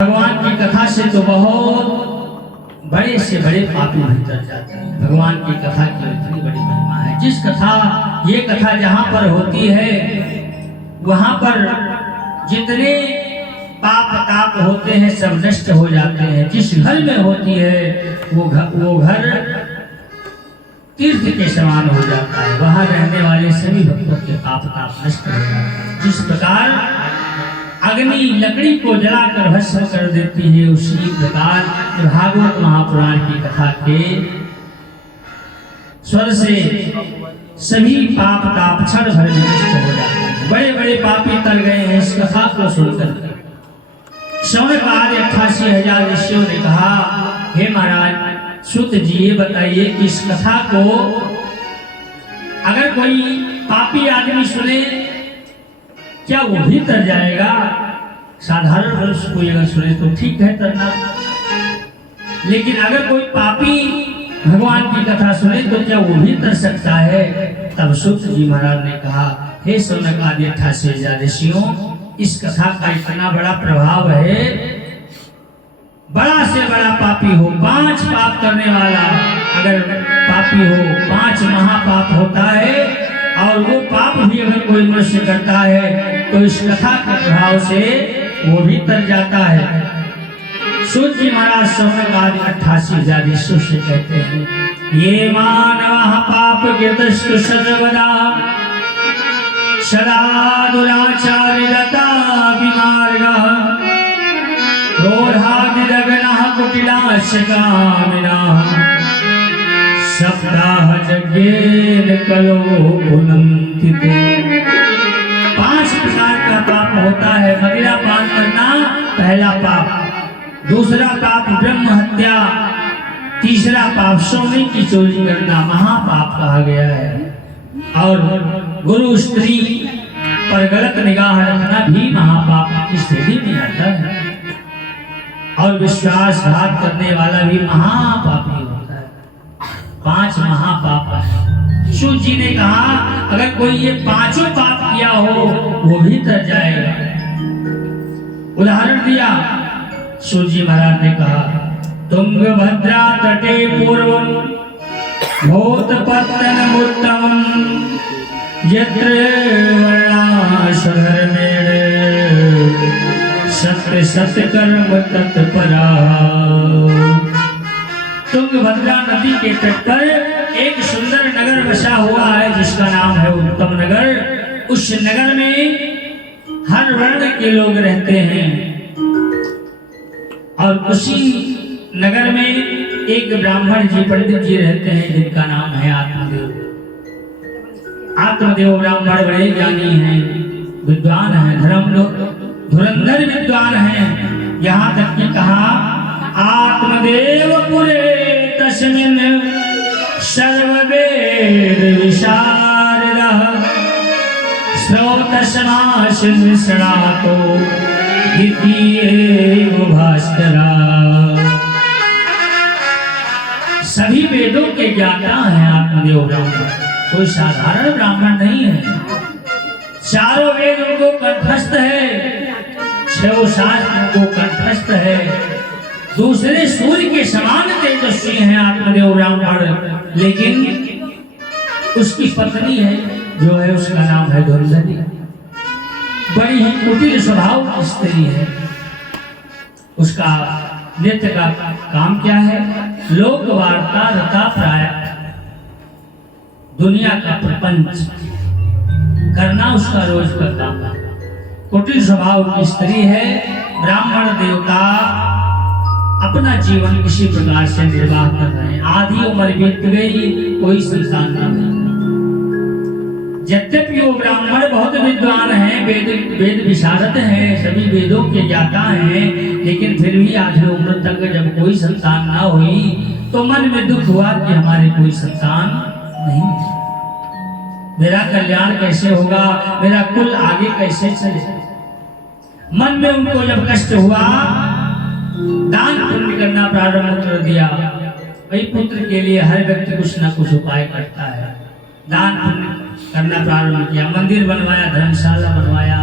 भगवान की कथा से तो बहुत बड़े से बड़े पापी भीतर जाते हैं। भगवान की कथा की इतनी बड़ी महिमा है। जिस कथा ये कथा जहाँ पर होती है वहाँ पर जितने पाप ताप होते हैं सब नष्ट हो जाते हैं। जिस घर में होती है वो घर तीर्थ के समान हो जाता है। वहाँ रहने वाले सभी भक्तों के पाप ताप नष्ट हो जाते हैं। जिस प्रकार अग्नि लकड़ी को जलाकर भस्म कर देती है, उसी प्रकार भागवत महापुराण की कथा के स्वर से सभी पाप ताप क्षण भर में नष्ट हो जाते हैं। बड़े बड़े पापी तर गए हैं इस कथा को सुनकर। शौनक आदि 88,000 ऋषियों ने कहा, हे महाराज सुत जी ये बताइए कि इस कथा को अगर कोई पापी आदमी सुने क्या वो भी तर जाएगा? साधारण मनुष्य कोई अगर सुने तो ठीक है तरना, लेकिन अगर कोई पापी भगवान की कथा सुने तो क्या वो भी तर सकता है? तब सुत जी महाराज ने कहा, हे शौनक आदि 88,000 ऋषियों, इस कथा का इतना बड़ा प्रभाव है, बड़ा से बड़ा पापी हो, 5 पाप करने वाला अगर पापी हो, 5 महापाप होता है, और वो पाप भी अगर कोई मनुष्य करता है तो इस कथा के प्रभाव से वो भी तर जाता है। सूत जी महाराज शौनक आदि 88,000 ऋषियों से कहते हैं, ये मानव पाप कृतस्तु सर्वदा सदा दुराचारिता विमार्गः क्रोधादिदग्नः कुटिलाशकामिनः सप्ताह यज्ञेन कलो भुनन्ति ते। 5 प्रकार का पाप होता है। मदिरा पान करना पहला पाप, दूसरा पाप ब्रह्म हत्या, तीसरा पाप सोने की चोरी करना महापाप कहा गया है, और गुरु स्त्री पर गलत निगाह रखना भी महापाप की श्रेणी में आता है, और विश्वासघात करने वाला भी महापापी होता है। 5 महापाप है। शिव जी ने कहा अगर कोई ये 5 पाप किया हो वो भी तर जाएगा। उदाहरण दिया शिव जी महाराज ने कहा, तुंगभद्रा तटे पूर्वम भूतपत्तनमुत्तमं यत्र वर्णाश्रमेण सत्य सत्य कर्म तत्परा। तुंगभद्रा नदी के तट पर एक सुंदर नगर बसा हुआ है जिसका नाम है उत्तम नगर। उस नगर में हर वर्ण के लोग रहते हैं, और उसी नगर में एक ब्राह्मण जी पंडित जी रहते हैं जिनका नाम है आत्मदेव। आत्मदेव ब्राह्मण बड़े ज्ञानी हैं, विद्वान हैं, धुरंधर विद्वान हैं। यहाँ तक कि कहा, आत्मदेव पुरे तस्मिन् सर्ववेद विशारदः श्रोतसमासं सणातो द्वितीयेव भास्करा। सभी वेदों के ज्ञाता हैं आत्मदेव ब्राह्मण, कोई साधारण ब्राह्मण नहीं है। चारों वेद उनको कंठस्थ है, 6 शास्त्र उनको कंठस्थ है। दूसरे सूर्य के समान तेजस्वी हैं आत्मदेव ब्राह्मण, लेकिन उसकी पत्नी है जो है उसका नाम है धुरंधरी। बड़ी ही कुटिल स्वभाव की स्त्री है। उसका नित्य का काम क्या है? लोक वार्ता रता प्राय, दुनिया का प्रपंच करना उसका रोज का काम है। कुटिल स्वभाव की स्त्री है। ब्राह्मण देवता अपना जीवन इसी प्रकार से निर्वाह कर रहे हैं। आधी उम्र बीत गई, कोई संतान न हुई। यद्यपि वो ब्राह्मण बहुत विद्वान हैं, वेद विशारद हैं, सभी वेदों के ज्ञाता हैं, लेकिन फिर भी आधी उम्र तक जब कोई संतान ना हुई तो मन में दुख हुआ कि हमारे कोई संतान नहीं, मेरा कल्याण कैसे होगा, मेरा कुल आगे कैसे चले। मन में उनको जब कष्ट हुआ, दान पुण्य करना प्रारंभ कर दिया। वही पुत्र के लिए हर व्यक्ति कुछ ना कुछ उपाय करता है। दान पुण्य करना प्रारंभ किया, मंदिर बनवाया, धर्मशाला बनवाया,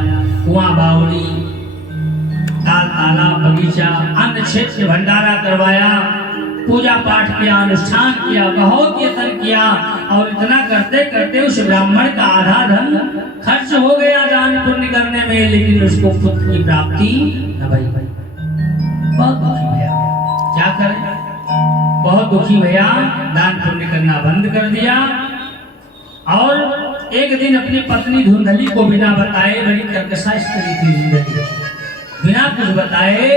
कुआं बावली, तालाब बगीचा अन्न क्षेत्र भंडारा करवाया, पूजा पाठ किया, अनुष्ठान किया, बहुत यत्न किया और इतना करते करते उस ब्राह्मण का आधा धन खर्च हो गया दान पुण्य करने में, लेकिन उसको पुत्र की प्राप्ति न भई। बहुत दुखी भैया, क्या करें, बहुत दुखी भैया, दान पुण्य करना बंद कर दिया। और एक दिन अपनी पत्नी धुंधली को बिना बताए, बड़ी कर्कशा स्त्री थी धुंधली, बिना कुछ बताए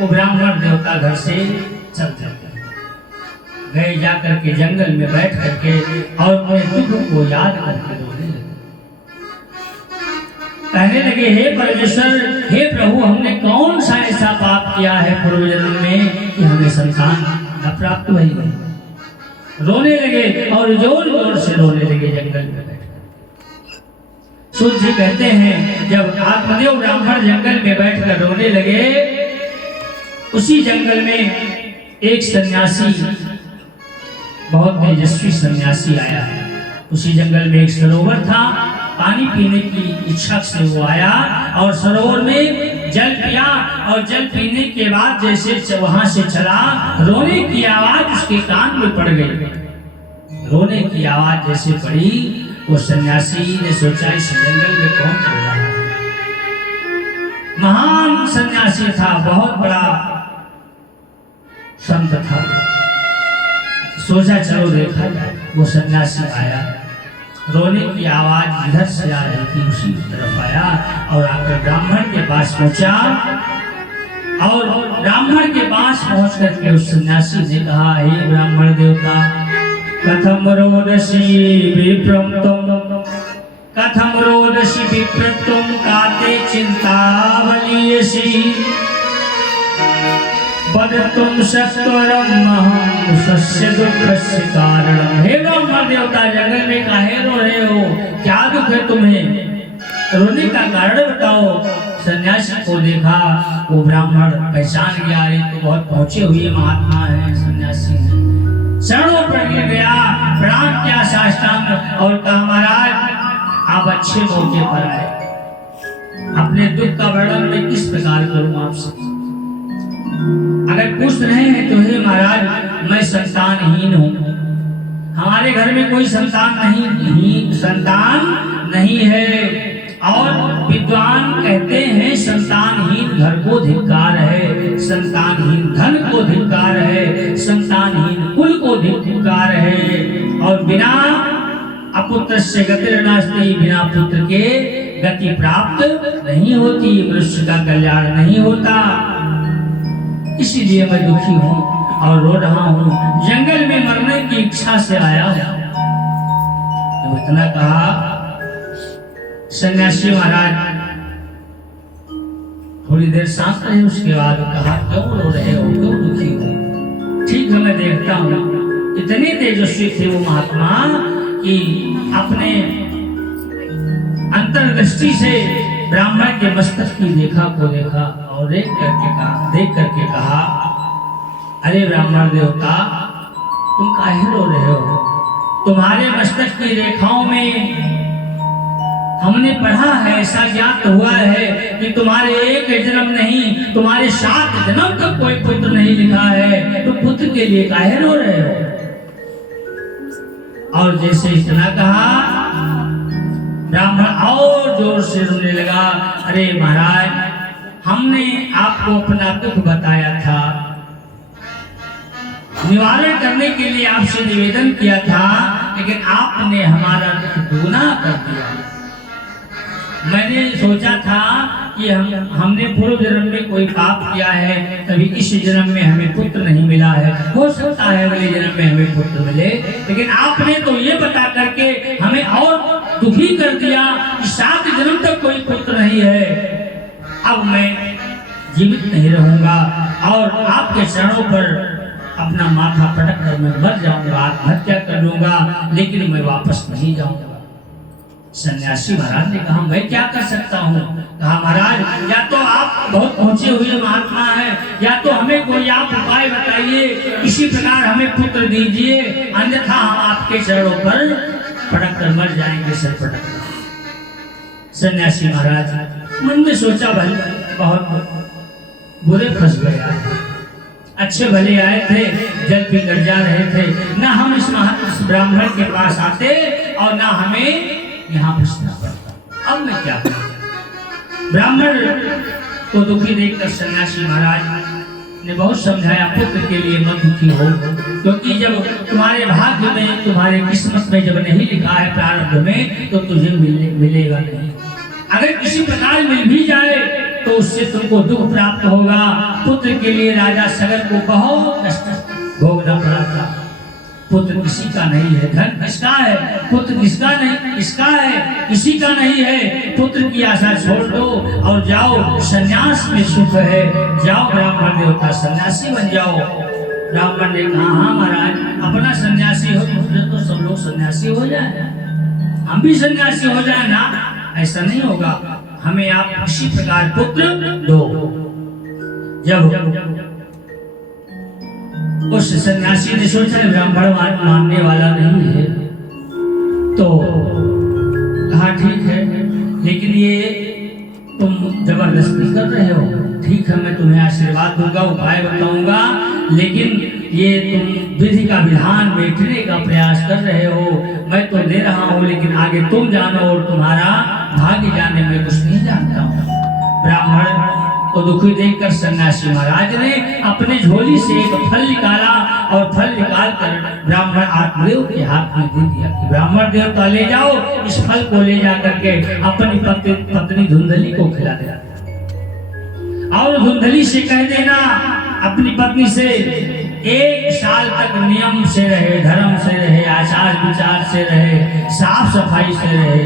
वो ब्राह्मण देवता घर से चल गए, जाकर के जंगल में बैठ करके और अपने दुख को याद करके रोने लगे, कहने लगे, हे परमेश्वर, हे प्रभु, हमने कौन सा ऐसा पाप किया है पूर्व जन्म में कि हमें संतान न प्राप्त हुई। रोने लगे और जोर जोर से रोने लगे जंगल में बैठकर। सूत जी कहते हैं, जब आत्मदेव ब्राह्मण जंगल में बैठकर रोने लगे, उसी जंगल में एक सन्यासी, बहुत तेजस्वी सन्यासी आया। उसी जंगल में एक सरोवर था, पानी पीने की इच्छा से वो आया और सरोवर में जल पिया और जल पीने के बाद जैसे वहां से चला, रोने की आवाज उसके कान में पड़ गई। रोने की आवाज जैसे पड़ी, वो सन्यासी ने सोचा इस जंगल में कौन रो रहा है। महान सन्यासी था, बहुत बड़ा संत था, सोचा चलो देखा जाए। वो सन्यासी आया, रोने की आवाज इधर से आ रही थी, उसी तरफ आया और आकर ब्राह्मण के पास पहुंचा और ब्राह्मण के पास पहुंच करके उस सन्यासी ने कहा, हे ब्राह्मण देवता, कथम रोदसी विप्रम तुम, कथम रोदसी विप्रम तुम, काते चिंतावलीयसी, बदतुम सत्वरम महं सस्य दुःखस्य कारणम। हे ब्रह्म देवता, जंगल में काहे रो रहे हो, क्या दुख है तुम्हें, रोने का कारण बताओ। सन्यासी को देखा, वो ब्राह्मण पहचान गया, ये तो बहुत पहुंचे हुए महात्मा है। सन्यासी शरणों पर गिर गया, प्रणाम किया साष्टांग और कहा, महाराज आप अच्छे मौके पर आए, अपने दुख का वर्णन मैं किस प्रकार करूं आपसे। अगर पूछ रहे हैं तो हे महाराज, मैं संतानहीन हूँ, हमारे घर में कोई संतान नहीं है और विद्वान कहते हैं संतानहीन घर को धिक्कार है, संतानहीन धन को धिक्कार है, संतानहीन कुल को धिक्कार है और बिना अपुत्र से गति नास्ति, बिना पुत्र के गति प्राप्त नहीं होती, मनुष्य का कल्याण नहीं होता। इसीलिए मैं दुखी हूँ और रो रहा हूँ, जंगल में मरने की इच्छा से आया हूँ। तो इतना कहा, सन्यासी महाराज थोड़ी देर शांत रहे, उसके बाद कहा, क्यों रो रहे हो, क्यों दुखी हो। ठीक है, मैं देखता हूँ। इतने तेजस्वी थे वो महात्मा कि अपने अंतर्दृष्टि से ब्राह्मण के मस्तक की देखा और देख करके कहा, अरे ब्राह्मण देवता, तुम काहे रो रहे हो, तुम्हारे मस्तक की रेखाओं में हमने पढ़ा है, ऐसा ज्ञात हुआ है कि तुम्हारे एक जन्म नहीं, तुम्हारे 7 जन्म तक कोई पुत्र नहीं लिखा है, तो पुत्र के लिए काहे रो रहे हो। और जैसे इतना कहा, ब्राह्मण और जोर से रोने लगा, अरे महाराज, हमने आपको अपना दुख बताया था, निवारण करने के लिए आपसे निवेदन किया था, लेकिन आपने हमारा दुख दुगना कर दिया। मैंने सोचा था कि हमने पूर्व जन्म में कोई पाप किया है, तभी इस जन्म में हमें पुत्र नहीं मिला है, हो सकता है अगले जन्म में हमें पुत्र मिले, लेकिन आपने तो ये बता करके हमें और दुखी कर दिया कि 7 जन्म तक कोई पुत्र नहीं है। अब मैं जीवित नहीं रहूंगा और आपके चरणों पर अपना माथा पटक कर मैं मर जाऊंगा, आत्महत्या कर लूंगा, लेकिन मैं वापस नहीं जाऊंगा। सन्यासी महाराज ने कहा, मैं क्या कर सकता हूँ। कहा, महाराज, या तो आप बहुत पहुंचे हुए महात्मा हैं, या तो हमें कोई आप उपाय बताइए, इसी प्रकार हमें पुत्र दीजिए, अन्यथा हम आपके चरणों पर पटक कर मर जाएंगे, सर पटक कर। सन्यासी महाराज मन में सोचा, भाई बहुत बुरे फंस गए। अच्छे भले आए थे, जल पी कर जा रहे थे, ना हम इस ब्राह्मण के पास आते और ना हमें यहाँ बसना पड़ता। अब मैं क्या करूं? ब्राह्मण को दुखी देखकर सन्यासी महाराज ने बहुत समझाया, पुत्र के लिए मत दुखी हो, क्योंकि जब तुम्हारे भाग्य में, तुम्हारे किस्मत में जब नहीं लिखा है प्रारब्ध में, तो तुझे मिलेगा नहीं। अगर किसी प्रकार मिल भी जाए तो उससे तुमको दुख प्राप्त होगा। पुत्र के लिए राजा सगर को बहुत कष्ट भोगना पड़ा था। पुत्र किसी का नहीं है, धन किसका है, पुत्र किसका नहीं, किसका है, किसी का नहीं है। पुत्र की आशा छोड़ दो और जाओ, सन्यास में सुख है, जाओ ब्राह्मण देवता सन्यासी बन जाओ। ब्राह्मण ने कहा, हाँ महाराज, अपना सन्यासी हो तो सब लोग सन्यासी हो जाए, हम भी सन्यासी हो जाए ना। ऐसा नहीं होगा, हमें आप किसी प्रकार पुत्र दो। जब उस सन्यासी ने सोचा ब्राह्मण मानने वाला नहीं है, तो कहा ठीक है, लेकिन ये तुम जबरदस्ती कर रहे हो। ठीक है, मैं तुम्हें आशीर्वाद दूंगा, उपाय बताऊंगा, लेकिन ये तुम विधि का विधान बैठने का प्रयास कर रहे हो। मैं तो दे रहा हूँ, लेकिन आगे तुम जानो और तुम्हारा भाग्य जाने में कुछ नहीं जानता हूँ। ब्राह्मण तो दुखी देखकर सन्यासी महाराज ने अपने झोली से एक फल निकाला और फल निकाल कर ब्राह्मण आत्मदेव के हाथ में दे दिया कि ब्राह्मण देवता ले जाओ, इस फल को ले जा करके अपनी पत्नी धुंधली को खिला देना और धुंधली से कह देना अपनी पत्नी से 1 साल तक नियम से रहे, धर्म से रहे, आचार विचार से रहे, साफ सफाई से रहे।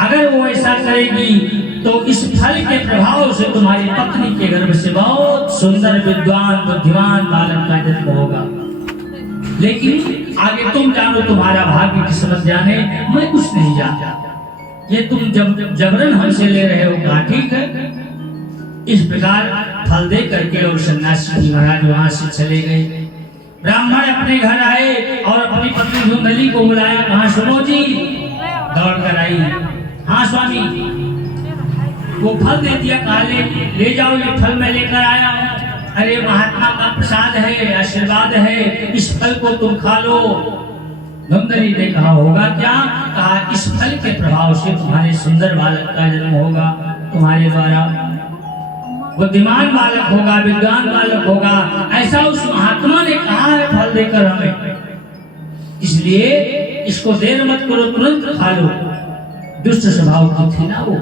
अगर वो ऐसा करेगी तो इस फल के प्रभाव से तुम्हारी पत्नी के गर्भ से बहुत सुंदर विद्वान बुद्धिमान बालक का जन्म होगा। लेकिन आगे तुम जानो, तुम्हारा भाग्य किस्मत जाने, मैं कुछ नहीं जानता। ये तुम जबरन हमसे ले रहे हो। कहा ठीक है। इस प्रकार फल दे करके और सन्यासी महाराज वहां से चले गए। ब्राह्मण अपने घर आए और अपनी पत्नी धुंधली को बुलाया, कहा सुनो जी, दौड़ कर आई। हाँ स्वामी, वो फल दे दिया, कहा ले जाओ, ये फल मैं लेकर आया हूँ। अरे महात्मा का प्रसाद है, आशीर्वाद है, इस फल को तुम खा लो। धुंधली ने कहा होगा क्या? कहा इस फल के प्रभाव से तुम्हारे सुंदर बालक का जन्म होगा, तुम्हारे द्वारा बुद्धिमान बालक होगा, विद्वान बालक होगा, ऐसा उस महात्मा ने कहा है फल देकर हमें। इसलिए इसको देर मत करो, तुरंत खा लो। दुष्ट स्वभाव की थी ना वो,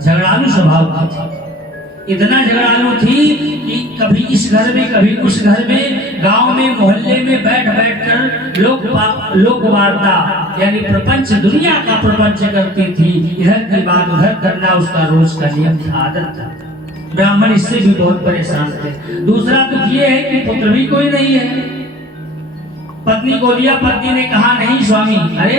झगड़ालू स्वभाव की थी। इतना झगड़ालू थी कि कभी इस घर में कभी उस घर में, गांव में मोहल्ले में बैठ कर लोक वार्ता यानी प्रपंच, दुनिया का प्रपंच करती थी। इधर की बात उधर करना उसका रोज का नियम था, आदत था। ब्राह्मण इससे भी बहुत परेशान थे। दूसरा तो ये है कि पुत्र भी कोई नहीं है। पत्नी को दिया, पत्नी ने कहा नहीं स्वामी, अरे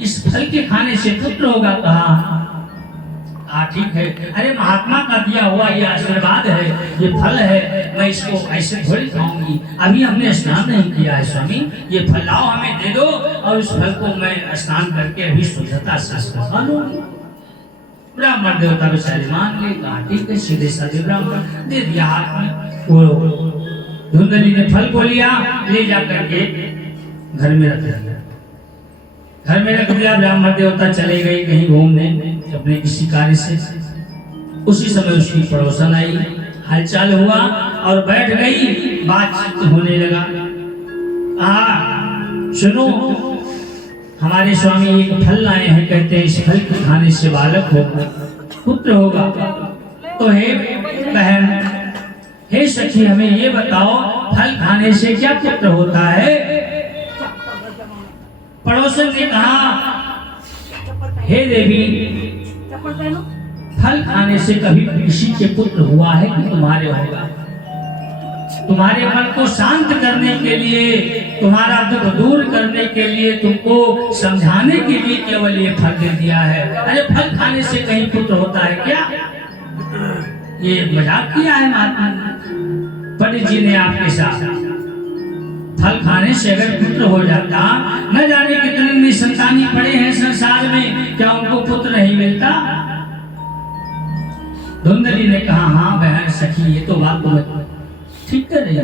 इस फल के खाने से पुत्र होगा। कहा ठीक है, अरे महात्मा का दिया हुआ ये आशीर्वाद है, ये फल है, मैं इसको ऐसे थोड़ी खाऊंगी, अभी हमने स्नान नहीं किया है स्वामी, ये फल लाओ हमें दे दो और इस फल को मैं स्नान करके अभी शुद्धता से खा लूंगी। ब्राह्मण देवता बेचारे मान गए। कहा ठीक है, सीधे साधे ब्राह्मण दे दिया हाथ में। वो धुंधली ने फल को लिया, ले जा करके घर में रख दिया। घर में रख दिया, ब्राह्मण देवता चले गए कहीं घूमने अपने किसी कार्य से। उसी समय उसकी पड़ोसन आई, हालचाल हुआ और बैठ गई, बातचीत होने लगा। सुनो, हमारे स्वामी एक फल लाए हैं, कहते हैं इस फल के खाने से बालक होगा, पुत्र होगा। तो हे बहन, हे सखी, हमें ये बताओ फल खाने से क्या पुत्र होता है? पड़ोसन ने कहा, हे देवी, फल खाने से कभी किसी के पुत्र हुआ है कि तुम्हारे होगा? तुम्हारे मन को शांत करने के लिए, तुम्हारा दुख दूर करने के लिए, तुमको समझाने के लिए केवल ये फल दे दिया है। अरे फल खाने से कहीं पुत्र होता है क्या? ये मजाक किया है महात्मा पंडित जी ने आपके साथ। फल खाने से अगर पुत्र हो जाता, न जाने कितने निसंतानी पड़े हैं संसार में, क्या उनको पुत्र नहीं मिलता? धुंधली ने कहा हाँ बहन सखी ये तो बात तुम ठीक कर रही हो,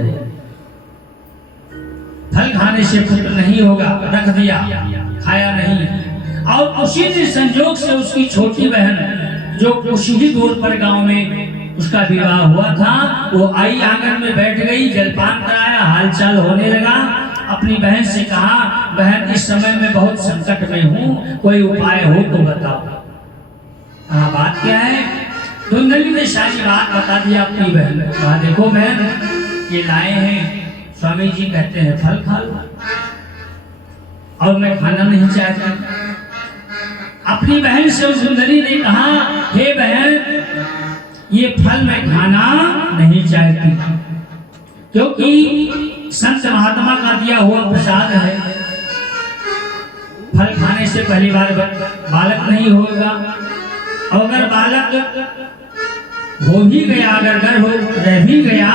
फल खाने से पुत्र नहीं होगा, रख दिया खाया नहीं। और उसी दिन संजोग से उसकी छोटी बहन जो कुछ ही दूर पर गांव में उसका विवाह हुआ था, वो आई आंगन में बैठ गई, जलपान कराया, हालचाल होने लगा। अपनी बहन से कहा बहन इस समय में बहुत संकट में हूँ, कोई उपाय हो तो बताओ। हाँ बात क्या है? धुंधली ने सारी बात बता दिया अपनी बहन को। कहा देखो बहन ये लाए हैं, स्वामी जी कहते हैं फल खा लो और मैं खाना नहीं चाहती। अपनी बहन से उस धुंधली ने कहा हे बहन ये फल मैं खाना नहीं चाहती, क्योंकि संत महात्मा का दिया हुआ प्रसाद है। फल खाने से पहली बार बालक नहीं होगा, और अगर बालक हो भी गया, अगर गर्भ रह भी गया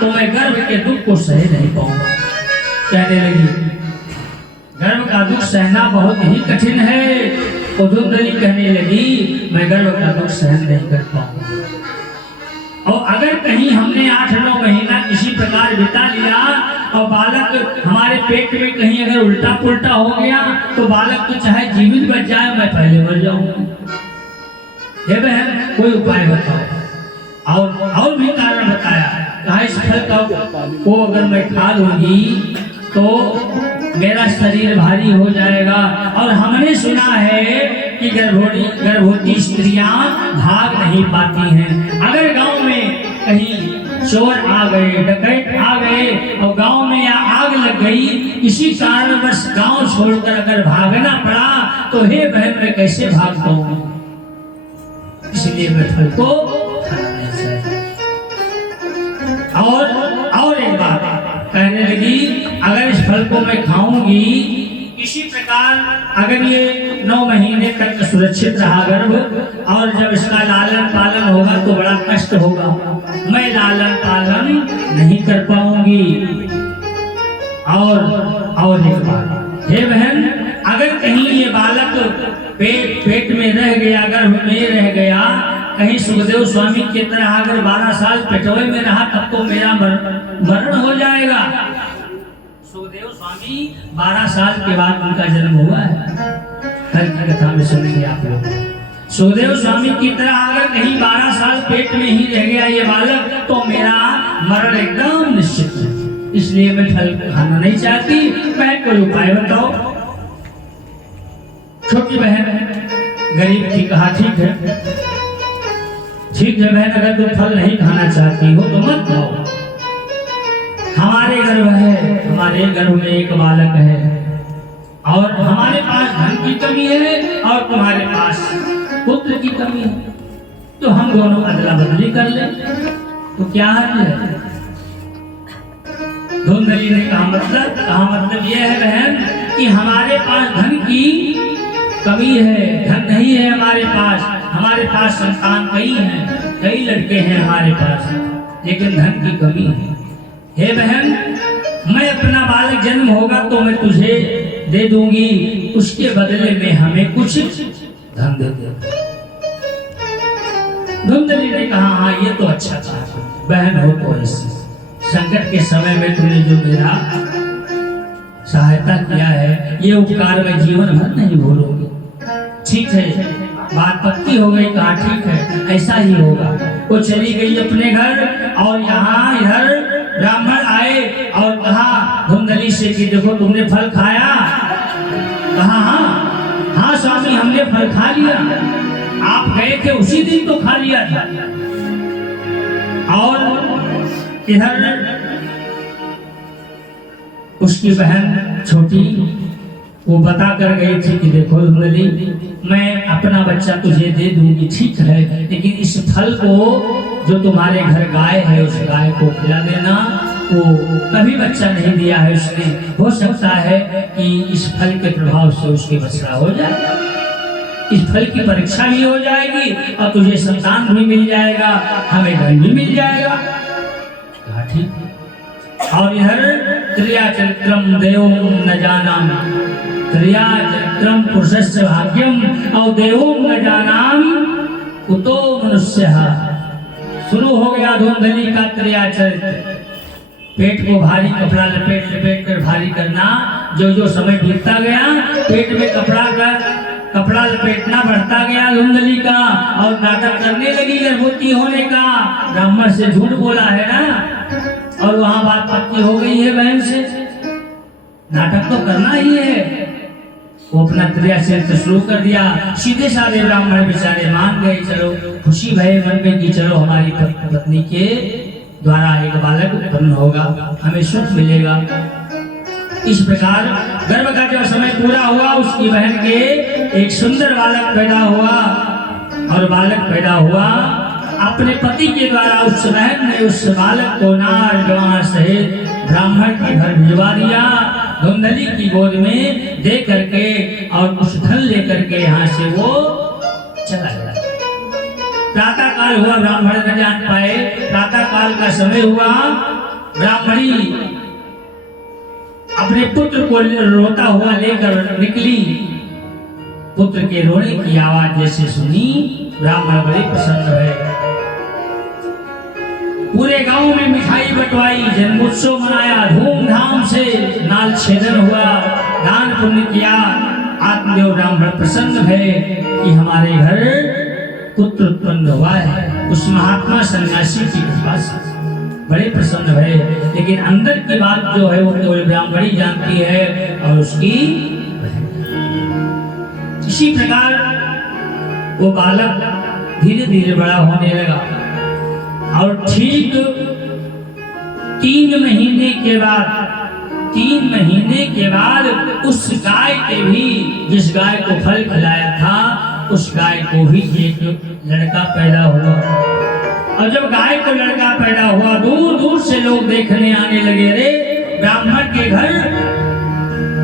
तो मैं गर्भ के दुख को सह नहीं पाऊंगा। कहने लगी गर्भ का दुख सहना बहुत ही कठिन है। तो धुंधली कहने लगी मैं गर्भ का दुख सहन नहीं कर पाऊंगा, और अगर कहीं हमने 8-9 महीना किसी प्रकार बिता लिया और बालक हमारे पेट में कहीं अगर उल्टा पुल्टा हो गया तो बालक तो चाहे जीवित बच जाए मैं पहले मर जाऊंगा। हे बहन कोई उपाय बताओ। और भी कारण बताया, कहा इस फल को अगर मैं खा लूंगी तो मेरा शरीर भारी हो जाएगा, और हमने सुना है कि गर्भवती स्त्रियां भाग नहीं पाती हैं। अगर गांव में कहीं चोर आ गए, डकैत आ गए और गांव में या आग लग गई, किसी कारणवश गांव छोड़कर अगर भागना पड़ा तो हे बहन मैं कैसे भाग पाऊंगी, इसलिए मैं फल को खाना नहीं चाहिए। और एक बात कहने लगी अगर इस फल को मैं खाऊंगी किसी प्रकार अगर ये 9 महीने तक सुरक्षित रहा गर्भ, और जब इसका लालन पालन होगा तो बड़ा कष्ट होगा, मैं लालन पालन नहीं कर पाऊंगी। और एक बात हे बहन अगर कहीं ये बालक पेट में रह गया, गर्भ में रह गया, कहीं सुखदेव स्वामी की तरह अगर 12 साल पेटवे में रहा तब तो मेरा मरण हो जाएगा। सुखदेव स्वामी 12 साल के बाद उनका जन्म हुआ है, कल की कथा में सुनेंगे आप लोग। सुखदेव स्वामी की तरह अगर कहीं 12 साल पेट में ही रह गया ये बालक तो मेरा मरण एकदम निश्चित है, इसलिए मैं फल खाना नहीं चाहती। बहन कोई उपाय बताओ। छोटी बहन गरीब थी, कहा ठीक है बहन अगर तुम फल नहीं खाना चाहती हो तो मत खाओ, हमारे गर्भ है, हमारे गर्भ में एक बालक है, और हमारे पास धन की कमी है और तुम्हारे पास पुत्र की कमी है, तो हम दोनों अदला बदली कर ले तो क्या है। धुंधली ने कहा मतलब यह है बहन कि हमारे पास धन की कमी है, धन नहीं है हमारे पास संतान कई हैं, कई लड़के हैं हमारे पास, लेकिन धन की कमी है। हे बहन मैं अपना बालक जन्म होगा तो मैं तुझे दे दूंगी, उसके बदले में हमें कुछ धन दे दे। धुंधली ने कहा हाँ ये तो अच्छा था बहन हो तो ऐसी संकट के समय में तुमने जो मेरा सहायता किया है ये उपकार मैं जीवन भर नहीं भूलूंगी। ठीक है बात पक्की हो गई, कहा ठीक है ऐसा ही होगा। वो चली गई अपने घर, और यहाँ इधर ब्राह्मण आए और कहा धुंधली से कि देखो तुमने फल खाया। कहा हाँ स्वामी हमने फल खा लिया, आप गए थे उसी दिन तो खा लिया था। और इधर उसकी बहन छोटी वो बता कर गई थी कि देखो धुंधली मैं अपना बच्चा तुझे दे दूंगी ठीक है, लेकिन इस फल को जो तुम्हारे घर गाय है उस गाय को खिला देना, वो कभी बच्चा नहीं दिया है उसने, हो सकता है कि इस फल के प्रभाव से उसके बच्चा हो जाए, इस फल की परीक्षा भी हो जाएगी और तुझे संतान भी मिल जाएगा, हमें धन भी मिल जाएगा। कहा ठीक। और इधर त्रियाचरित्रम देवम न जानाम, त्रियाचरित्रम पुरुषस्य भाग्यम और देवम न जानाम कुतो मनुष्यः शुरू हो गया धुंधली का क्रिया चरित्र। पेट को भारी कपड़ा लपेट लपेट कर भारी करना, जो जो समय बीतता गया पेट में कपड़ा लपेटना बढ़ता गया धुंधली का, और नाटक करने लगी गर्भवती होने का। ब्राह्मण से झूठ बोला है ना, और वहां बात पक्की हो गई है बहन से, नाटक तो करना ही है। वो अपना क्रिया चरित्र शुरू कर दिया। सीधे साधे ब्राह्मण बेचारे मान गए, चलो खुशी भय मन में कि चलो हमारी पत्नी के द्वारा एक बालक उत्पन्न होगा, हमें सुख मिलेगा। इस प्रकार गर्भ का जब समय पूरा हुआ, उसकी बहन के एक सुंदर बालक पैदा हुआ, और बालक पैदा हुआ अपने पति के द्वारा उस बहन ने उस बालक को नार जवान सहित ब्राह्मण के घर भिजवा दिया, धुंधली की गोद में दे करके, और कुछ धन लेकर के यहाँ से वो चला गया। प्रातः काल हुआ, ब्राह्मण न जान पाए, प्रातः काल का समय हुआ, ब्राह्मणी अपने पुत्र को रोता हुआ लेकर निकली। पुत्र के रोने की आवाज जैसे सुनी, ब्राह्मण बड़े प्रसन्न है। पूरे गांव में मिठाई बंटवाई, जन्मोत्सव मनाया धूमधाम से, नाल छेदन हुआ, दान पुण्य किया। आत्मदेव ब्राह्मण प्रसन्न है कि हमारे घर पुत्र उत्पन्न हुआ है। उस महात्मा सन्यासी की कृपा से बड़े प्रसन्न है, लेकिन अंदर की बात जो है वो केवल ब्राह्मणी जानती है और उसकी। इसी प्रकार वो बालक धीरे धीरे बड़ा होने लगा, और ठीक 3 महीने के बाद उस गाय के भी, जिस गाय को फल खिलाया था, उस गाय को भी एक लड़का पैदा हुआ। और जब गाय को लड़का पैदा हुआ, दूर दूर से लोग देखने आने लगे, अरे ब्राह्मण के घर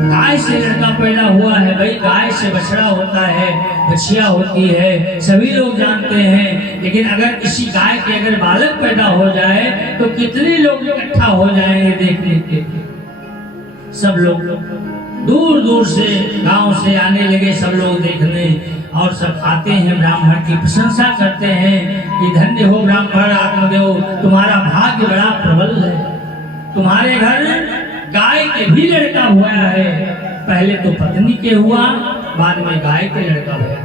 गाय से लड़का पैदा हुआ है। भाई गाय से बछड़ा होता है, बछिया होती है, सभी लोग जानते हैं, लेकिन अगर किसी गाय के अगर बालक पैदा हो जाए तो कितने लोग इकट्ठा हो जाएंगे देखने के। सब लोग दूर दूर से गांव से आने लगे, सब लोग देखने, और सब आते हैं, ब्राह्मण की प्रशंसा करते हैं कि धन्य हो ब्राह्मण आत्मदेव, तुम्हारा भाग्य बड़ा प्रबल है, तुम्हारे घर गाय के भी लड़का हुआ है। पहले तो पत्नी के हुआ, बाद में गाय के लड़का हुआ।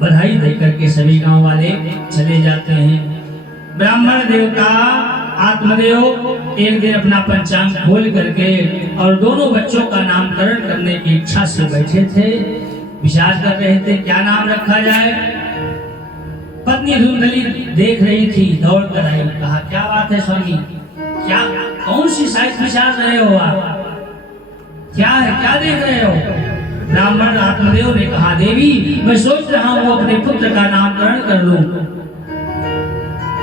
बधाई दे करके सभी गांव वाले चले जाते हैं। ब्राह्मण देवता आत्मदेव एक दिन अपना पंचांग खोल करके और दोनों बच्चों का नामकरण करने की इच्छा से बैठे थे, विचार कर रहे थे क्या नाम रखा जाए। पत्नी धुंधली देख रही थी, दौड़ कर आई, कहा क्या बात है स्वामी, क्या कौन सी साइज विचार रहे हो आप, क्या है, क्या देख रहे हो। ब्राह्मण आत्मदेव ने कहा देवी मैं सोच रहा हूँ अपने पुत्र का नामकरण कर लूं।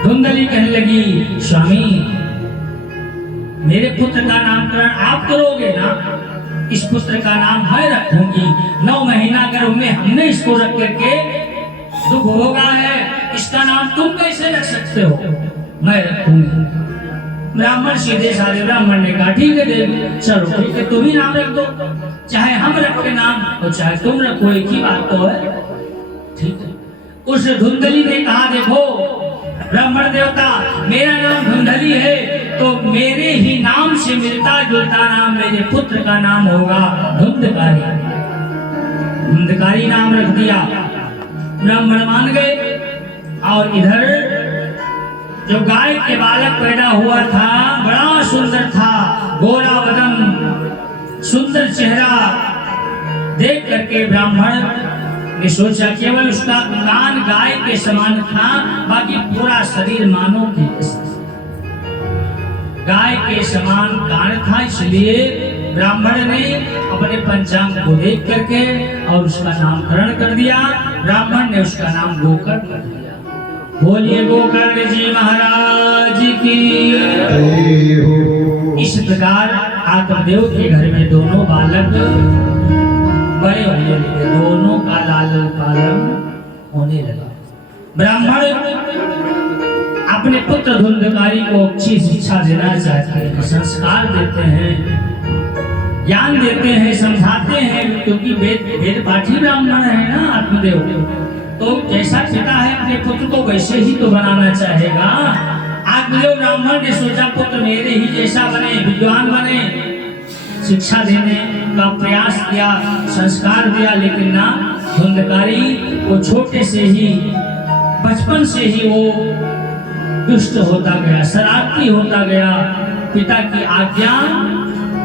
धुंधली कहने लगी स्वामी मेरे पुत्र का नामकरण आप करोगे ना, इस पुत्र का नाम मैं रखूंगी। 9 महीना गर्भ में हमने इसको रख करके दुख भोगा है, इसका नाम तुम कैसे रख सकते हो, मैं रखूंगी। ब्राह्मण सीधे साधे ब्राह्मण ने कहा ठीक है देवी, चलो ठीक है तुम ही नाम रख दो, चाहे हम रखे नाम और चाहे तुम रखो, एक ही बात तो है, ठीक है। उस धुंधली ने कहा देखो ब्राह्मण देवता मेरा नाम धुंधली है, तो मेरे ही नाम से मिलता जुलता नाम मेरे पुत्र का नाम होगा धुंधकारी। धुंधकारी नाम रख दिया, ब्राह्मण मान गए। और इधर जो गाय के बालक पैदा हुआ था बड़ा सुंदर था, गोरा बदन, सुंदर चेहरा, देख करके ब्राह्मण ने सोचा केवल उसका कान गाय के समान था, बाकी पूरा शरीर मानव के गाय के समान कान था, इसलिए ब्राह्मण ने अपने पंचांग को देख करके और उसका नामकरण कर दिया। ब्राह्मण ने उसका नाम गोकर्ण कर दिया। बोलिए गोकर्ण जी महाराज की। इस प्रकार आत्मदेव के घर में दोनों बालक बड़े होने लगे, दोनों का लालन पालन होने लगा। ब्राह्मण अपने पुत्र धुंधकारी को अच्छी शिक्षा देना चाहते हैं, संस्कार देते हैं, ज्ञान देते हैं, समझाते हैं, क्योंकि वेद पाठी ब्राह्मण है ना आत्मदेव, तो जैसा पिता है अपने पुत्र को वैसे ही तो बनाना चाहेगा। आग्नेय ब्राह्मण ने सोचा पुत्र मेरे ही जैसा बने, विद्वान बने, शिक्षा देने का प्रयास किया, संस्कार दिया, लेकिन ना, धुंधकारी वो छोटे से ही, बचपन से ही वो दुष्ट होता गया, शरारती होता गया, पिता की आज्ञा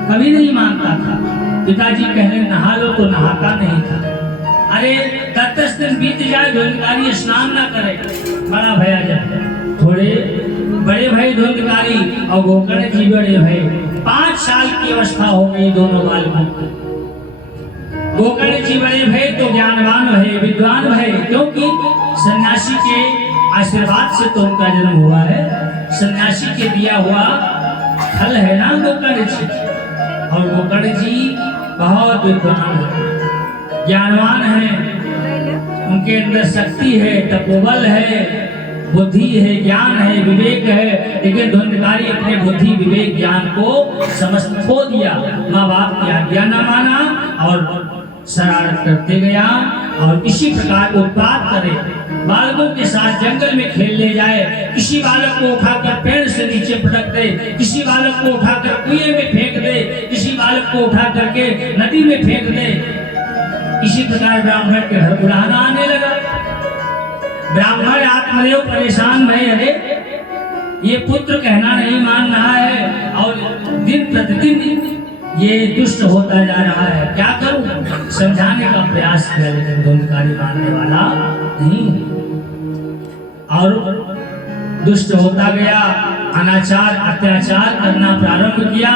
कभी नहीं मानता था। पिताजी कहने नहा लो तो नहाता नहीं था। अरे 10 दिन बीत जाए धुंधकारी स्नान न करे, बड़ा भया जाए। थोड़े बड़े भाई धुंधकारी और गोकर्ण जी बड़े भाई, 5 साल की अवस्था हो गई दोनों बालकों को। गोकर्ण जी बड़े भाई तो ज्ञानवान भय, विद्वान भय, क्योंकि सन्यासी के आशीर्वाद से तो उनका जन्म हुआ है। सन्यासी के दिया हुआ फल है ना गोकर्ण जी। और गोकर्ण जी बहुत विद्वान है, ज्ञानवान है, उनके अंदर शक्ति है, तपोबल है, बुद्धि है, ज्ञान है, विवेक है। लेकिन धुंधकारी अपने बुद्धि, विवेक, ज्ञान को समस्त खो दिया। माँ बाप की आज्ञा न माना और शरारत करते गया और इसी प्रकार उत्पात करे। बालकों के साथ जंगल में खेल ले जाए, किसी बालक को उठाकर पेड़ से नीचे पटक दे, किसी बालक को उठाकर कुएं में फेंक दे, किसी बालक को उठा करके नदी में फेंक दे। इसी प्रकार ब्राह्मण के घर बुलाना आने लगा। ब्राह्मण आत्मदेव परेशान भय, अरे ये पुत्र कहना नहीं मान रहा है और दिन प्रतिदिन ये दुष्ट होता जा रहा है, क्या करूं? समझाने का प्रयास किया, लेकिन धुंधकारी मानने वाला नहीं और दुष्ट होता गया, अनाचार अत्याचार करना प्रारंभ किया।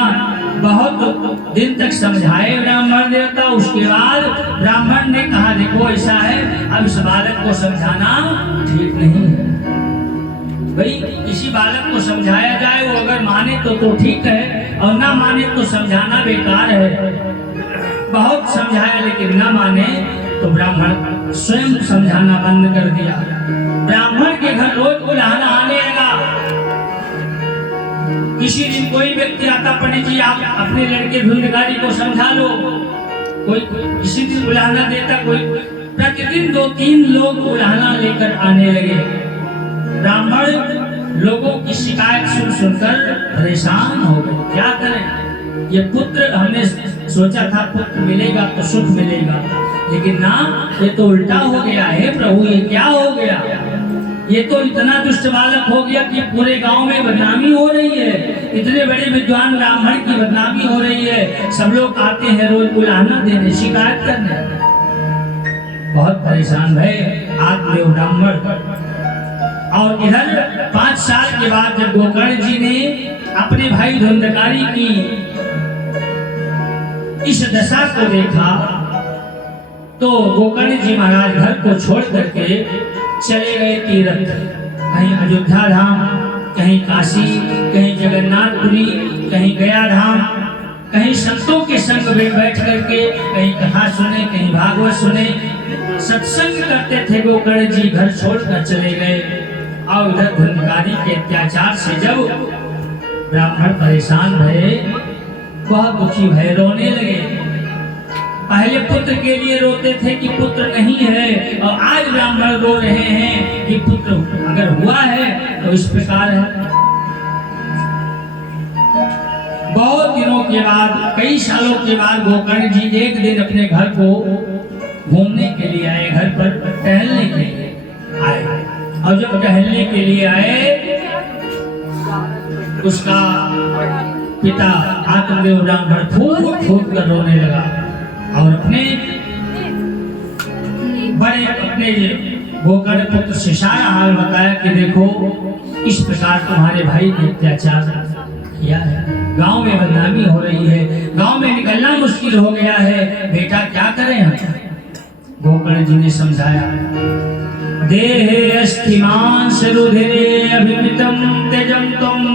बहुत दिन तक समझाए ब्राह्मण देवता। उसके बाद ब्राह्मण ने कहा देखो ऐसा है, अब इस बालक को समझाना ठीक नहीं है। भाई किसी बालक को समझाया जाए, वो अगर माने तो ठीक है, और ना माने तो समझाना बेकार है। बहुत समझाया लेकिन ना माने तो ब्राह्मण स्वयं समझाना बंद कर दिया। ब्राह्मण के घर रोज बुलाना आने लगा। किसी दिन कोई व्यक्ति आता, पंडित जी आप अपने लड़के धुंधकारी को समझा लो। कोई किसी दिन बुलाना देता, कोई प्रतिदिन 2-3 लोग बुलाना लेकर आने लगे। ब्राह्मण लोगों की शिकायत सुन सुनकर परेशान हो गए, क्या करें? ये पुत्र, हमने सोचा था पुत्र मिलेगा तो सुख मिलेगा, लेकिन ना, ये तो उल्टा हो गया है प्रभु, ये क्या हो गया? ये तो इतना दुष्ट बालक हो गया कि पूरे गांव में बदनामी हो रही है। इतने बड़े विद्वान ब्राह्मण की बदनामी हो रही है। सब लोग आते हैं रोज बुलाना देने, शिकायत करने। बहुत परेशान भय आत्मदेव ब्राह्मण। और इधर 5 साल के बाद जब गोकर्ण जी ने अपने भाई धुंधकारी की इस दशा को देखा, तो गोकर्ण जी महाराज घर को छोड़ करके चले गए तीर्थ। कहीं अयोध्या धाम, कहीं काशी, कहीं जगन्नाथपुरी, कहीं गया धाम, कहीं संतों के संग में बैठ करके कहीं कथा सुने, कहीं भागवत सुने, सत्संग करते थे। गोकर्ण जी घर छोड़कर चले गए। और उधर धुंधकारी के अत्याचार से जब ब्राह्मण परेशान भये, बहुत दुखी भय, रोने लगे। पहले पुत्र के लिए रोते थे कि पुत्र नहीं है, और आज ब्राह्मण रो रहे हैं कि पुत्र अगर हुआ है तो इस प्रकार है। बहुत दिनों के बाद, कई सालों के बाद गोकर्ण जी एक दिन अपने घर को घूमने के लिए आए, घर पर टहलने के लिए आए। और जब टहलने के लिए आए, उसका पिता आत्मदेव ब्राह्मण फूट फूट कर रोने लगा और अपने बड़े अपने गोकर्ण पुत्र से सारा हाल बताया कि देखो इस प्रकार तुम्हारे भाई ने अत्याचार किया है, गांव में बदनामी हो रही है, गांव में निकलना मुश्किल हो गया है, बेटा क्या करें हम? गोकर्ण जी ने समझाया, देहे अस्थिमांस रुधिरे अभिमितं त्यजंतुम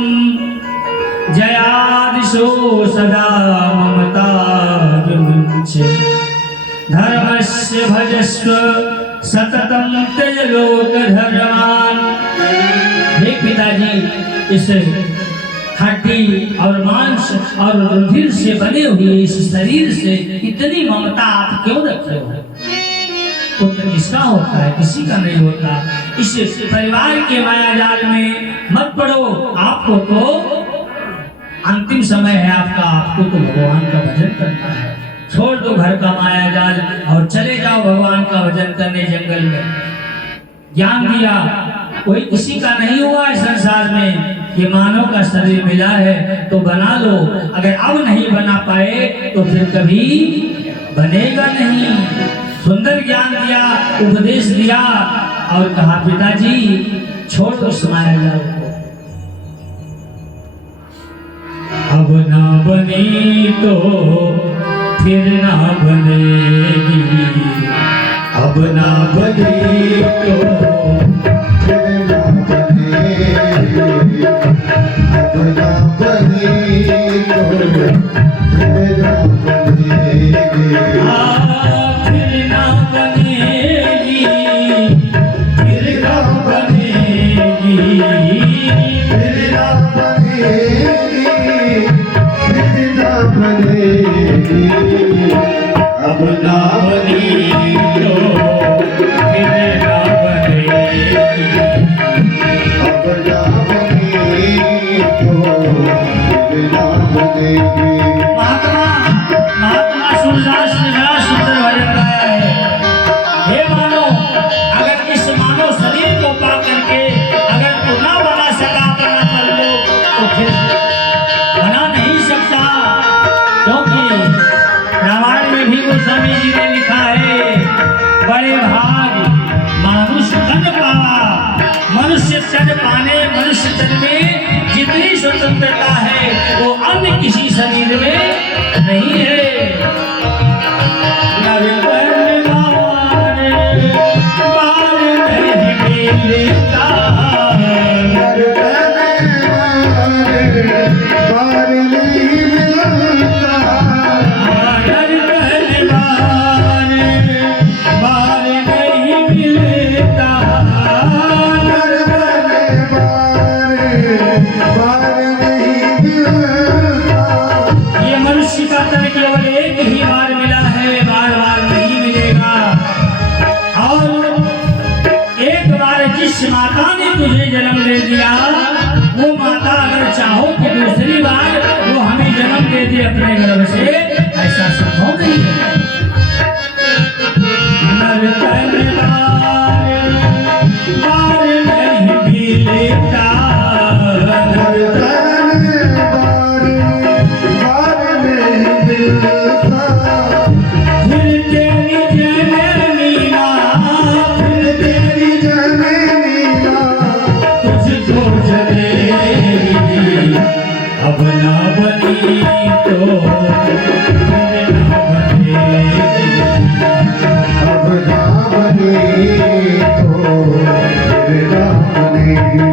जयादिशो सदा ममता विमुच्य धर्मस्य भजस्व सततं त्यज लोक धर्मान। हे पिताजी, इस हड्डी और मांस और रुधिर से बने हुए इस शरीर से इतनी ममता आप क्यों रखते हो? पुत्र किसका होता है, किसी का नहीं होता। इस परिवार के माया जाल में मत पड़ो। आपको तो अंतिम समय है आपका, आपको तो भगवान का भजन करना है। छोड़ दो घर का माया जाल और चले जाओ भगवान का भजन करने जंगल में। ज्ञान दिया, कोई किसी का नहीं हुआ है संसार में। ये मानव का शरीर मिला है तो बना लो, अगर अब नहीं बना पाए तो फिर कभी बनेगा नहीं। सुंदर ज्ञान दिया, उपदेश दिया और कहा पिताजी छोड़ दो इस माया जाल को। अब ना बनी तो फिर ना बनेगी, अब ना बनी तो फिर ना बनेगी, अब ना बनी तो फिर ना बनेगी। फिर ना बनेगी, फिर ना बनेगी, फिर ना बनेगी, फिर ना बनेगी, अब ना बनी तो फिर ना बनेगी। अब ना बनी तो फिर ना बनेगी। महात्मा सूरदास ने बड़ा सुंदर भजन गाया है। हे मानो, अगर इस मानव शरीर को पा करके अगर तू ना बना सका अपना परलोक तो फिर बना नहीं सकता। क्योंकि रामायण में भी गोस्वामी जी ने लिखा है, बड़े भाग मानुष तन पावा। मनुष्य तन पाने, मनुष्य तन में जितनी स्वतंत्रता है वो अन्य किसी शरीर में नहीं है। ये मनुष्य का तन केवल एक ही बार मिला है, बार बार नहीं मिलेगा। और एक बार जिस माता ने तुझे जन्म दे दिया, वो माता अगर चाहो कि दूसरी बार वो हमें जन्म दे दे अपने गर्भ से, ऐसा संभव नहीं है। नर तन बार नहीं मिलेगा, फिर तेरी जननी माँ, फिर तेरी जननी माँ तुझको जनेगी। अब ना बनी तो फिर ना बनेगी, अब ना बनी तो फिर ना बनेगी।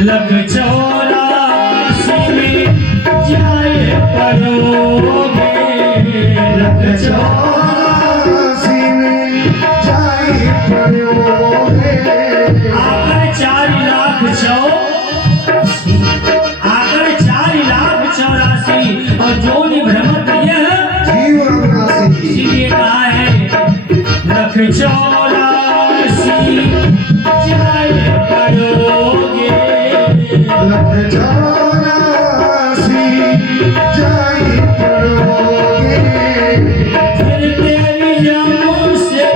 लग 84 में जाए पड़ोगे, लग 84 में जाए पड़ोगे। आकर 4,84,000 और जो भ्रमत यह जीवन इसीलिए कहा है लख 84 जाए पड़ोगे, लख 84 जाए पड़ोगे। फिर तेरी यमों से,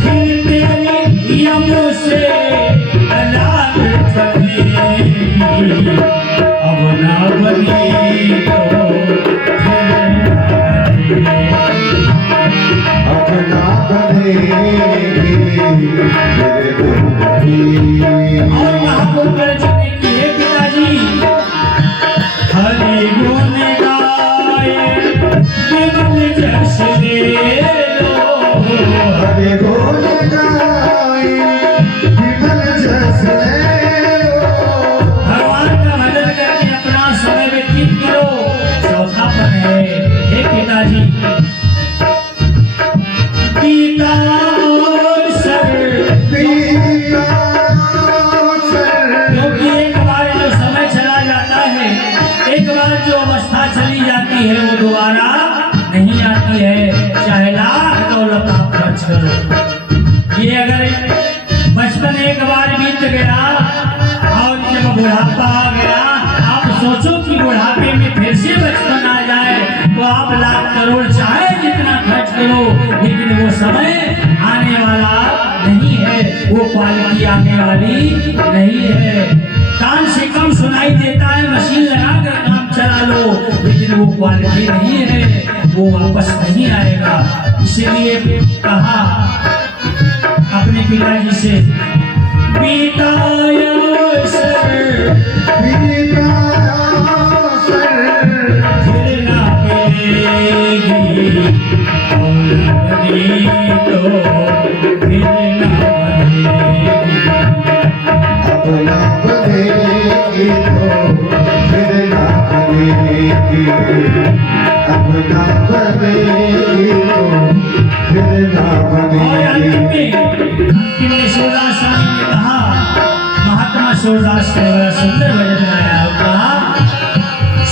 फिर तेरी यमों से लाग बनेगी। अब ना बनी तो फिर अब ना बनेगी, मेरे और महापुरुष जी की है पिताजी हरि गुण गाए विमल जस ले लो हरि गुण गाए विमल जस ले लो। भगवान का भजन करके अपना समय व्यतीत करो। चौथा पद है हे पिताजी पिता और सर क्योंकि एक बार जो समय चला जाता है, एक बार जो अवस्था चली जाती है वो दोबारा नहीं आती है, चाहे लाख दौलत आप खर्च करो। ये अगर बचपन एक बार बीत गया और जब बुढ़ापा आ गया, आप सोचो कि बुढ़ापे में फिर से बचपन आ जाए तो आप लाख करोड़ चाहे जितना खर्च करो, लेकिन वो समय आने वाला नहीं है, वो क्वालिटी आने वाली नहीं है। कान से कम सुनाई देता है, मशीन लगा कर काम चला लो, लेकिन वो क्वालिटी नहीं है, वो वापस नहीं आएगा। इसीलिए कहा अपने पिताजी से पिता फिर ना मिलेगी तो फिर ना बनेगी। अपना बनेगी तो फिर ना बनेगी। अपना बनेगी तो फिर ना और बनेगी। अंतिम में सूरदास स्वामी ने कहा, महात्मा सूरदास ने बड़ा सुंदर भजन गाया और कहा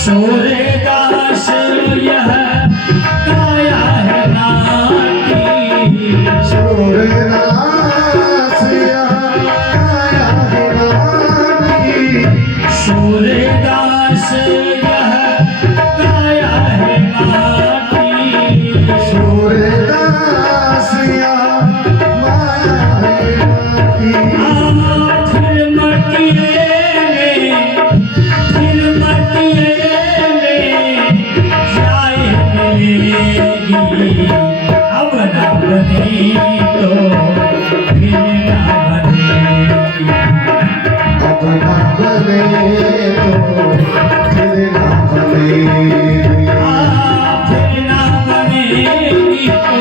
सूरदास यह काया है माटी सूरदास यह काया है माटी। सूरदास यह काया है माटी सूरदास यह माया है माटी। फिर मटिए में जाए मिलेगी। अब न बनी तो फिर न बनेगी। अपना बने तो फिर ना बनेगी। फिर न बनेगी तो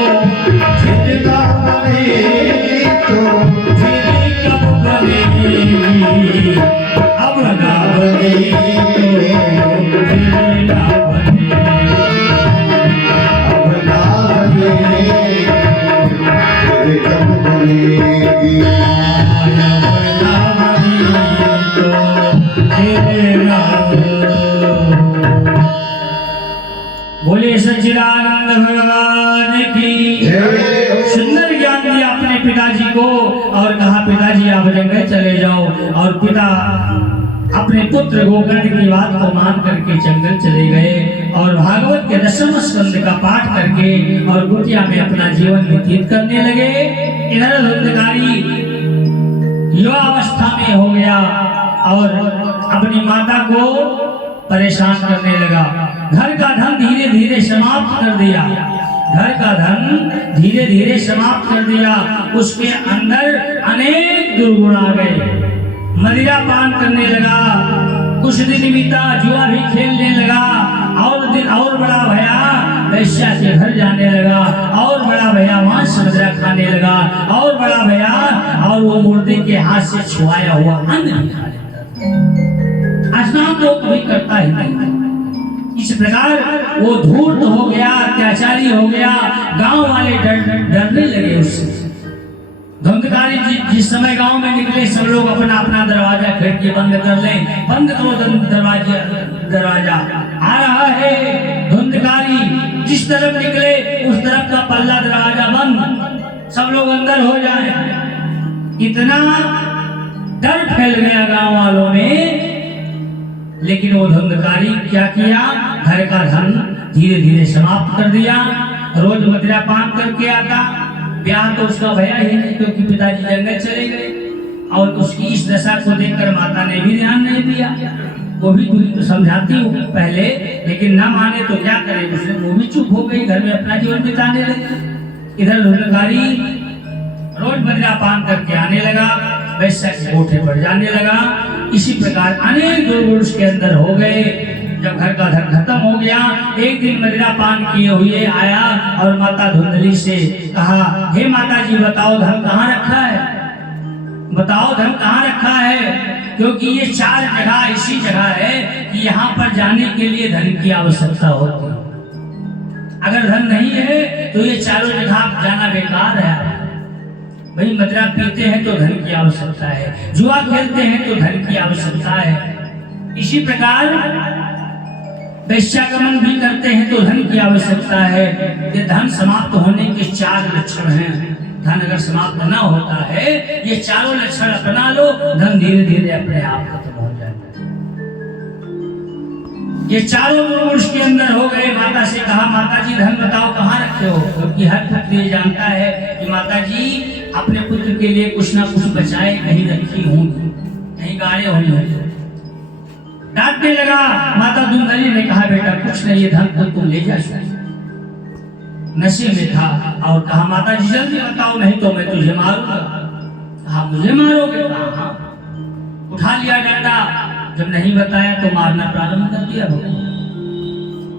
फिर ना बनेगी तो फिर कब बनेगी। अब न बनेगी तो फिर न बनेगी। अपना बने फिर कब बनेगी। बोले सच्चिदानंद भगवान की जय। सुंदर ज्ञान दिया अपने पिताजी को और कहा पिताजी आप जंगल चले जाओ। और पिता अपने पुत्र गोकर्ण की बात को मान करके जंगल चले गए और भागवत के 10वें स्कंद का पाठ करके और कुटिया में अपना जीवन व्यतीत करने लगे। इधर धुंधकारी युवा अवस्था में हो गया और अपनी माता को परेशान करने लगा। घर का धन धीरे धीरे समाप्त कर दिया। घर का धन धीरे धीरे समाप्त कर दिया। उसके अंदर अनेक दुर्गुण आ गए। मदिरा पान करने लगा, कुछ दिन बीता जुआ भी खेलने लगा और दिन और बड़ा भया वैश्या के घर जाने लगा और बड़ा भया मांस मदिरा खाने लगा और बड़ा भया और वो मुर्दे के हाथ से छुआया हुआ अन्न भी खा लेता था। स्नान तो कोई करता ही नहीं। इस प्रकार वो धूर्त हो गया, अत्याचारी हो गया। गांव वाले डरने लगे उससे। धुंधकारी जिस समय गांव में निकले सब लोग अपना अपना दरवाजा खिड़की बंद कर लें। बंद करो दरवाजा आ रहा है धुंधकारी। जिस तरफ निकले उस तरफ का पल्ला दरवाजा बंद, सब लोग अंदर हो जाए। इतना डर फैल गया गांव वालों में। लेकिन वो धुंधकारी क्या किया, घर का धन धीरे धीरे समाप्त कर दिया। रोज मदिरा पान करके आता। ब्याह तो उसका भया ही नहीं क्योंकि पिताजी जंगल चले गए और उसकी इस दशा को देखकर माता ने भी ध्यान नहीं दिया। वो भी तो समझाती हूँ पहले, लेकिन न माने तो क्या करे उसने, वो भी चुप हो गई, घर में अपना जीवन बिताने लगी। इधर धुंधकारी रोज मदिरा पान करके आने लगा वैश्या के कोठे पर जाने लगा। इसी प्रकार अनेक दुर्गुण उसके अंदर हो गए। जब घर का धन खत्म हो गया, एक दिन मदिरा पान किए हुए आया और माता धुंधली से कहा, हे माता जी बताओ धन कहाँ रखा है, बताओ धन कहाँ रखा है, क्योंकि ये 4 जगह ऐसी जगह है कि यहाँ पर जाने के लिए धन की आवश्यकता होती है। अगर धन नहीं है तो ये चारों जगह जाना बेकार है। भाई मदिरा पीते हैं तो धन की आवश्यकता है, जुआ खेलते हैं तो धन की आवश्यकता है। इसी प्रकार वैश्यागमन भी करते हैं तो धन की आवश्यकता है। ये धन समाप्त होने के 4 लक्षण हैं। धन अगर समाप्त ना होता है, ये चारों लक्षण अपना लो, धन धीरे धीरे अपने आप खत्म हो जाता है। ये चारों गुण उसके अंदर हो गए। माता से कहा, माता जी धन बताओ कहाँ रखे हो, क्योंकि हर पुत्र ये जानता है कि माता जी अपने पुत्र के लिए कुछ ना कुछ बचाए कहीं रखी होंगी, कहीं गाड़े होंगे। डांटने लगा। माता धुंधली ने कहा, बेटा कुछ नहीं, ये धन तो तुम ले जा सकते। नशे में था और कहा, माता जी जल्दी बताओ नहीं तो मैं तुझे मारूंगा। कहा, मुझे मारोगे? कहा, उठा लिया डंडा। जब नहीं बताया तो मारना प्रारंभ कर दिया।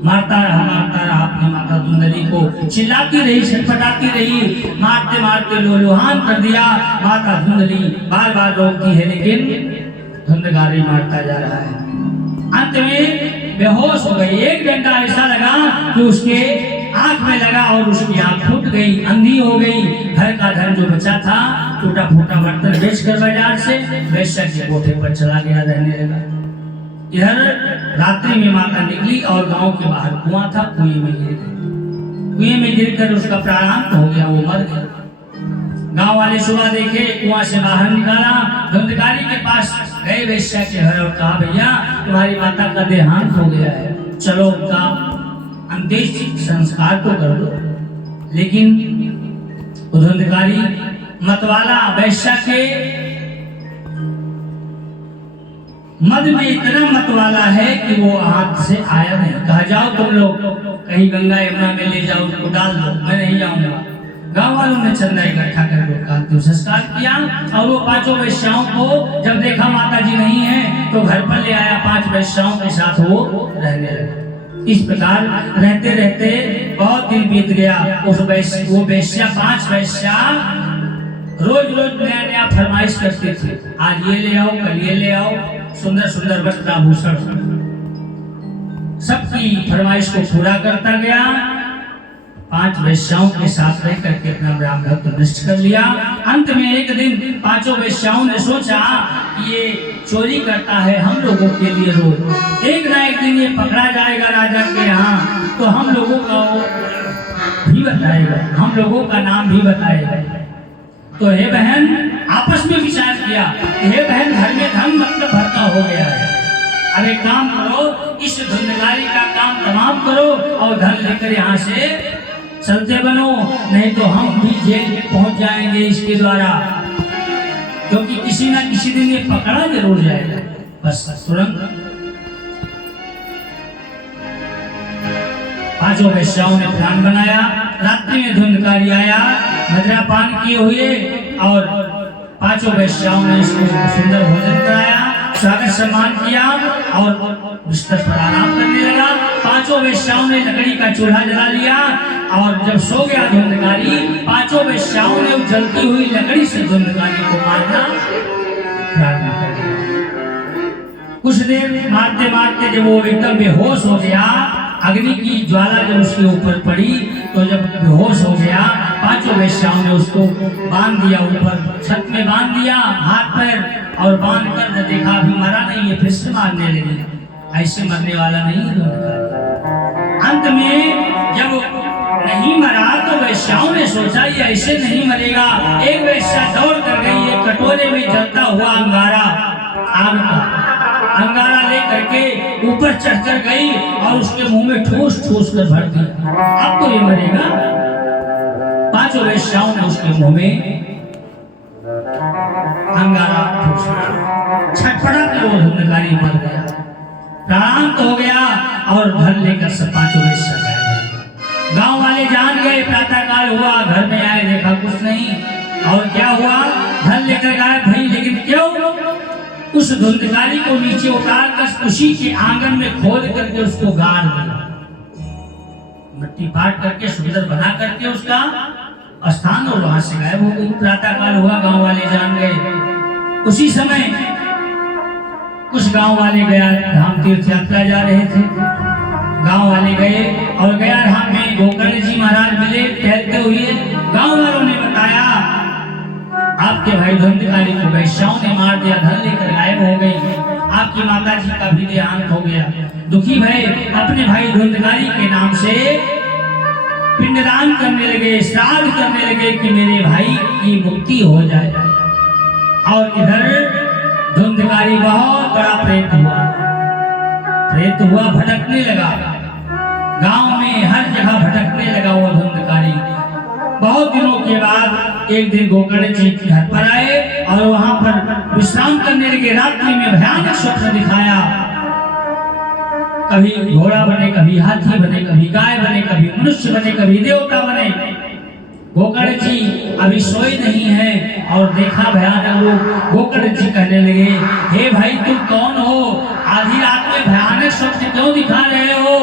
मारता रहा अपनी माता धुंधली को, चिल्लाती रही, छटपटाती रही, मारते मारते लोलुहान कर दिया। माता धुंधली बार बार रोकती है लेकिन धुंधकारी मारता जा रहा है। अंत में बेहोश हो गई। एक डंडा ऐसा लगा कि उसके आंख में लगा और उसकी आंख फूट गई, अंधी हो गई। घर का धन जो बचा था, टूटा फूटा बर्तन बेचकर बाजार से वैश्या के कोठे पर चला गया, रहने लगा। इधर रात्रि में माता निकली और गांव के बाहर कुआं था, कुएं में गिर गई। कुएं में गिरकर उसका प्राणांत हो गया, वो मर गया। गांव वाले सुबह देखे, कुआं से बाहर निकाला, धुंधकारी के पास गए वैश्या के घर और कहा, भैया तुम्हारी माता का देहांत हो गया है, चलो उनका अंत्येष्टि संस्कार तो कर दो। लेकिन धुंधकारी मतवाला वैश्या के मद में इतना मतवाला है कि वो हाथ से आया नहीं। कहा, जाओ तुम लोग कहीं गंगा यमुना में ले जाओ, उसको डाल दो, मैं नहीं जाऊंगा। गांव वालों ने चंदा इकट्ठा करके उसका अंतिम संस्कार किया और वो 5 वैश्याओं को जब देखा माता जी नहीं है तो घर पर ले आया। 5 वैश्याओं के साथ वो रहने लगा। इस प्रकार रहते रहते बहुत दिन बीत गया। वो वैश्या 5 वैश्या रोज रोज नया नया फरमाइश करते थे, आज ये ले आओ, कल ये ले आओ, सुंदर सुंदर वस्त्र आभूषण। सबकी फरमाइश को पूरा करता गया। 5 वैश्याओं के साथ रह करके अपना ब्राह्मणत्व नष्ट कर लिया। अंत में एक दिन 5 वैश्याओं ने सोचा कि ये चोरी करता है हम लोगों के लिए रोज, एक ना एक दिन ये पकड़ा जाएगा राजा के यहाँ, तो हम लोगों का भी बताएगा, हम लोगों का नाम भी बताएगा। तो हे बहन, आपस में विचार किया, हे बहन घर में धन मतलब भरता हो गया है, अब एक काम करो, इस धुंधकारी का काम तमाम करो और धन लेकर यहाँ से चलते बनो, नहीं तो हम भी जेल में पहुंच जाएंगे इसके द्वारा, क्योंकि किसी ना किसी दिन ये पकड़ा जरूर जाएगा। बस तुरंत 5 वैश्याओं ने प्लान बनाया। रात्रि में धुंधकारी आया, मदिरा पान किए हुए, और 5 वैश्याओं ने इसको सुंदर भोजन कराया, स्वागत सम्मान किया और बिस्तर पर आराम करने लगा। 5 वैश्याओं ने लकड़ी का चूल्हा जला लिया और जब सो गया धुंधकारी, 5 वैश्याओं ने जलती हुई लकड़ी से धुंधकारी को मारना प्रारंभ कर दिया। कुछ देर मारते मारते जब वो एकदम बेहोश हो गया, अग्नि की ज्वाला जब उसके ऊपर पड़ी, तो जब बेहोश हो गया, 5 वैश्याओं ने उसको बांध दिया, ऊपर छत में बांध दिया हाथ पैर, और बांध कर देखा अभी मरा नहीं है, फिर से मारने लगी। ऐसे मरने वाला नहीं है। अंत में जब नहीं मरा तो वैश्याओं ने सोचा ये ऐसे नहीं मरेगा। एक वैश्या दौड़ कर गई, एक कटोरे में जलता हुआ अंगारा, आग का अंगारा लेकर के ऊपर चढ़कर गई और उसके मुंह में ठूस ठूस कर भर दिया। अब तो ये मरेगा। 5 वैश्याओं ने उसके मुंह में अंगारा ठूस दिया, छटपटा के वो धुंधकारी मर गया, प्राणांत हो गया और धन लेकर सब 5 वैश्या गए। गांव वाले जान गए, प्रातः काल हुआ, घर में आए, देखा कुछ नहीं, और क्या हुआ, धन लेकर गायब भई, लेकिन उस धुंधकारी को नीचे उतार कर उसी के आंगन में खोद करके उसको गाड़ दिया, मिट्टी पाट करके सुंदर बना करके उसका स्थान, और वहां से गायब हो गई। प्रातः काल हुआ, गांव वाले जान गए। उसी समय कुछ गांव वाले गया धाम तीर्थ यात्रा जा रहे थे, गांव वाले गए और गया धाम में गोकर्ण जी महाराज मिले टहलते हुए। गांव वालों ने बताया आपके भाई धुंधकारी को वैश्याओं ने मार दिया, धन लेकर गायब हो गई, आपकी माता जी का भी देहांत हो गया। दुखी भय अपने भाई धुंधकारी के नाम से पिंडदान करने लगे, श्राद्ध करने लगे कि मेरे भाई की मुक्ति हो जाए। और इधर धुंधकारी बहुत बड़ा प्रेत हुआ, भटकने लगा, गांव में हर जगह भटकने लगा वो धुंधकारी। बहुत दिनों के बाद एक दिन गोकर्ण जी घर पर आए और वहां पर विश्राम करने लगे। रात्रि में भयानक स्वप्न दिखाया, कभी घोड़ा बने, कभी हाथी बने, कभी गाय बने, कभी मनुष्य बने, कभी देवता बने। गोकर्ण जी अभी सोए नहीं है और देखा भयानक रूप। गोकर्ण जी कहने लगे, हे भाई तुम कौन हो? आधी रात में भयानक स्वप्न क्यों दिखा रहे हो?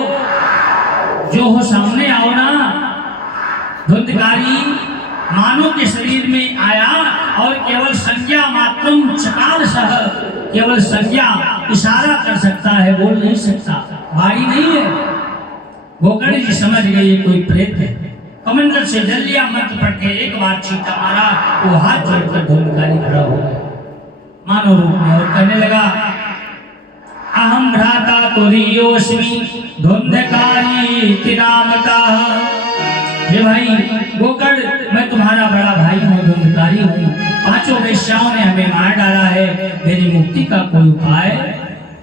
जो हो सामने आओ ना। धुंधकारी मानव के शरीर में आया और केवल संज्ञा मात्रम चकार सह, केवल संज्ञा इशारा कर सकता है, बोल नहीं सकता, बारी नहीं है। गोकर्ण जी समझ गए ये कोई प्रेत है। कमंडल से जल लिया, मंत्र पढ़ के एक बार छींटा मारा, वो हाथ जोड़कर धुंधकारी खड़ा हो गया मानव रूप में और कहने लगा, अहम भ्राता तुरीयोस्मि धुंधकारी तिनामता। हे भाई गोकर्ण, मैं तुम्हारा बड़ा भाई हूँ, धुंधकारी हूँ। पांचों वैश्याओं ने हमें मार डाला है, मेरी मुक्ति का कोई उपाय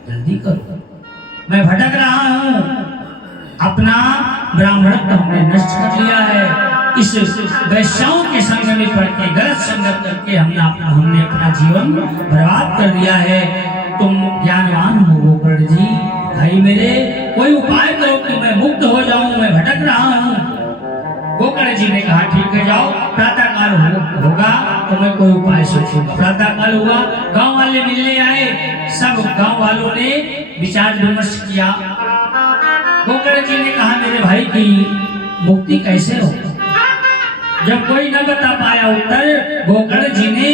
जल्दी करो। मैं भटक रहा हूँ, अपना ब्राह्मणत्व हमने नष्ट कर लिया है। इस वैश्याओं के संग में पड़ के गलत संगत करके हमने अपना जीवन बर्बाद कर दिया है। तुम ज्ञानवान हो गोकर्ण जी, भाई मेरे कोई उपाय करो कि मैं मुक्त हो जाऊं, मैं भटक रहा हूँ। गोकर्ण जी ने कहा ठीक है, जाओ, प्रातः काल होगा तो मैं कोई उपाय सोचूंगा। प्रातः काल हुआ, गांव वाले मिलने आए, सब गांव वालों ने विचार विमर्श किया। गोकर्ण जी ने कहा मेरे भाई की मुक्ति कैसे हो? जब कोई न बता पाया उत्तर, गोकर्ण जी ने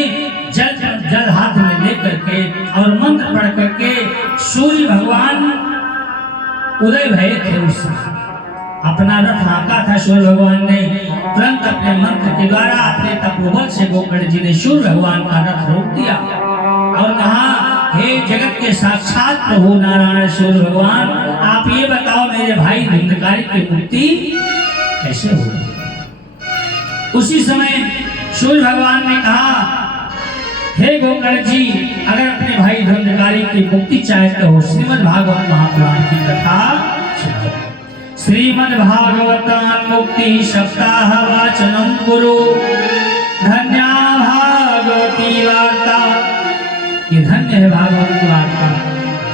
जल हाथ में लेकर के और मंत्र पढ़ करके, सूर्य भगवान उदय भय थे उस समय, अपना रथ हाँका था सूर्य भगवान ने। तुरंत अपने मंत्र के द्वारा, अपने तपोबल से गोकर्ण जी ने सूर्य भगवान का रथ रोक दिया और कहा, हे जगत के साक्षात प्रभु नारायण सूर्य भगवान, आप ये बताओ मेरे भाई धुंधकारी की मुक्ति कैसे होगी? उसी समय सूर्य भगवान ने कहा, हे गोकर्ण जी, अगर अपने भाई धुंधकारी की मुक्ति चाहते हो, श्रीमद् भागवत महापुराण की कथा सुनो। श्रीमद् भागवतान मुक्ति सप्ताह वाचनम कुरु, धन्या भागवती वार्ता। ये धन्य है भागवत की वार्ता।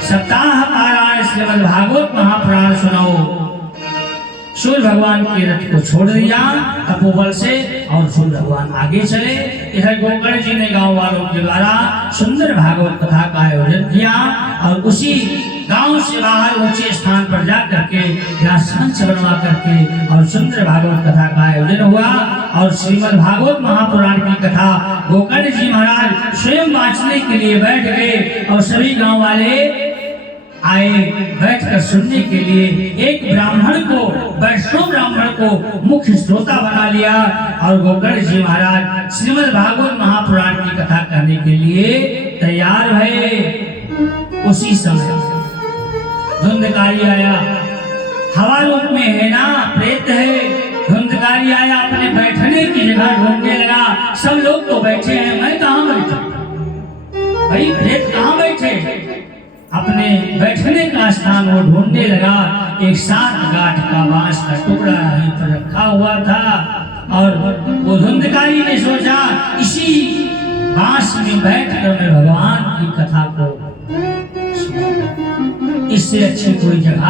सप्ताह पारायण श्रीमद् भागवत महापुराण सुनाओ। सूर्य भगवान के रथ को छोड़ दिया तपोबल से और सूर्य भगवान आगे चले। इधर गोकर्ण जी ने गांव वालों के द्वारा सुंदर भागवत कथा का आयोजन किया और उसी गांव से बाहर ऊंचे स्थान पर जा करके व्यासमंच बनवा करके और सुंदर भागवत कथा का आयोजन हुआ। और श्रीमद् भागवत महापुराण की कथा गोकर्ण जी महाराज स्वयं वाचने के लिए बैठ गए और सभी गांव वाले आए बैठकर सुनने के लिए। एक ब्राह्मण को, वैष्णव ब्राह्मण को मुख्य श्रोता बना लिया और गोकर्ण जी महाराज श्रीमद् भागवत महापुराण की कथा करने के लिए तैयार भये। उसी समय धुंधकारी आया, हवा रूप में है ना, प्रेत है। धुंधकारी आया, अपने बैठने की जगह ढूंढने लगा। सब लोग तो बैठे हैं, मैं कहाँ बैठा? भाई प्रेत कहाँ बैठे? अपने बैठने का स्थान वो ढूंढने लगा। एक 7 गांठ का बांस का टुकड़ा यहीं पर रखा हुआ था और वो धुंधकारी ने सोचा इसी बांस में बैठकर मैं भगवान की कथा को सुनूंगा। इससे अच्छी कोई जगह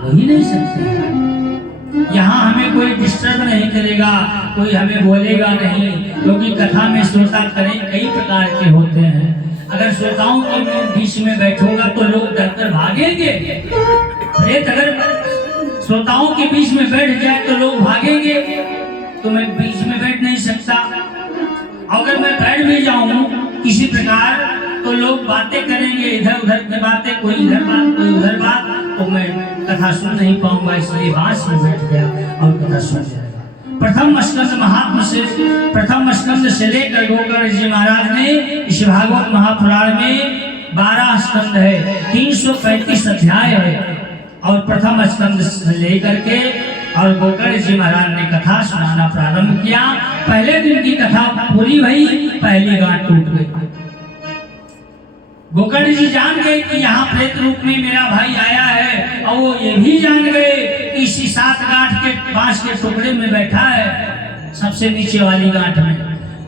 हो ही नहीं सकती। यहाँ हमें कोई डिस्टर्ब नहीं करेगा, कोई हमें बोलेगा नहीं, क्योंकि कथा में श्रोता कई प्रकार के होते हैं। अगर श्रोताओं के बीच में बैठूंगा तो लोग डरकर भागेंगे। प्रेत अगर श्रोताओं के बीच में बैठ जाए तो लोग भागेंगे, तो मैं बीच में बैठ नहीं सकता। अगर मैं बैठ भी जाऊं किसी प्रकार तो लोग बातें करेंगे, इधर उधर की बातें, कोई इधर बात कोई उधर बात, तो मैं कथा सुन नहीं पाऊंगा। इसलिए बांस में बैठ गया और कथा सुन जाएगा। प्रथम स्कंद महात्म से, प्रथम स्कंद से लेकर गोकर्ण जी महाराज ने इस भागवत महापुराण में 12 स्कंद है, 335 अध्याय है। और प्रथम स्कंद से लेकर के और गोकर्ण जी महाराज ने कथा सुनाना प्रारंभ किया। पहले दिन की कथा पूरी हुई, पहली गांठ टूट गई। गोकर्ण जी जान गए कि यहाँ प्रेत रूप में मेरा भाई आया है, और वो ये भी जान गए कि इसी 7 गांठ के बांस के टुकड़े में बैठा है, सबसे नीचे वाली गांठ में।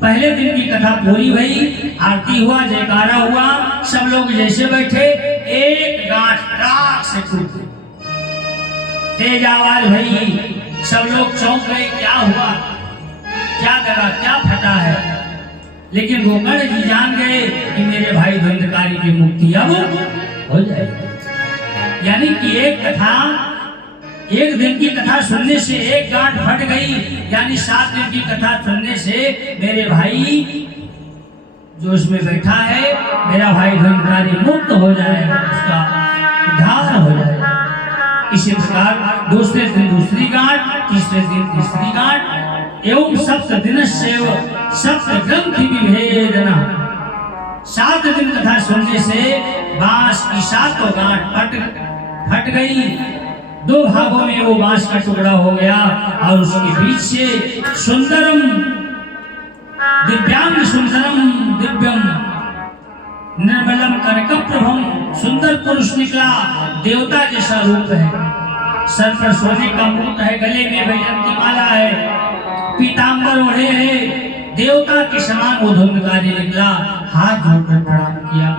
पहले दिन की कथा पूरी हुई, आरती हुआ, जयकारा हुआ, सब लोग जैसे बैठे एक गांठ टाक से टूट गई। तेज आवाज भई, सब लोग चौंक गए, क्या हुआ, क्या लगा, क्या फटा है। लेकिन गोकर्ण जी जान गए कि मेरे भाई धुंधकारी की मुक्ति अब हो जाएगी। यानी कि एक दिन की कथा सुनने से एक गांठ फट गई, यानी 7 दिन की कथा सुनने से मेरे भाई जो उसमें बैठा है, मेरा भाई धुंधकारी मुक्त हो जाएगा, उसका उद्धार हो जाएगा। इसी प्रकार दूसरे दिन दूसरी गांठ, तीसरे दिन तीसरी गांठ, एवं सप्त दिनस्यैव सप्त ग्रंथि विभेदना। 7 दिन कथा सुनने से बांस की 7 गांठ फट गई। 2 भागों में वो बांस का टुकड़ा हो गया और उसके बीच से सुंदरम दिव्यांग सुंदरम दिव्यम निर्मलम कनकप्रभम, सुंदर पुरुष निकला, देवता जैसा रूप है, सर पर सोने का मुकुट है, गले में वैजयंती माला है, पीतांबर ओढ़े है, देवता के समान वो धुंधकारी निकला। हाथ जोड़कर प्रणाम किया,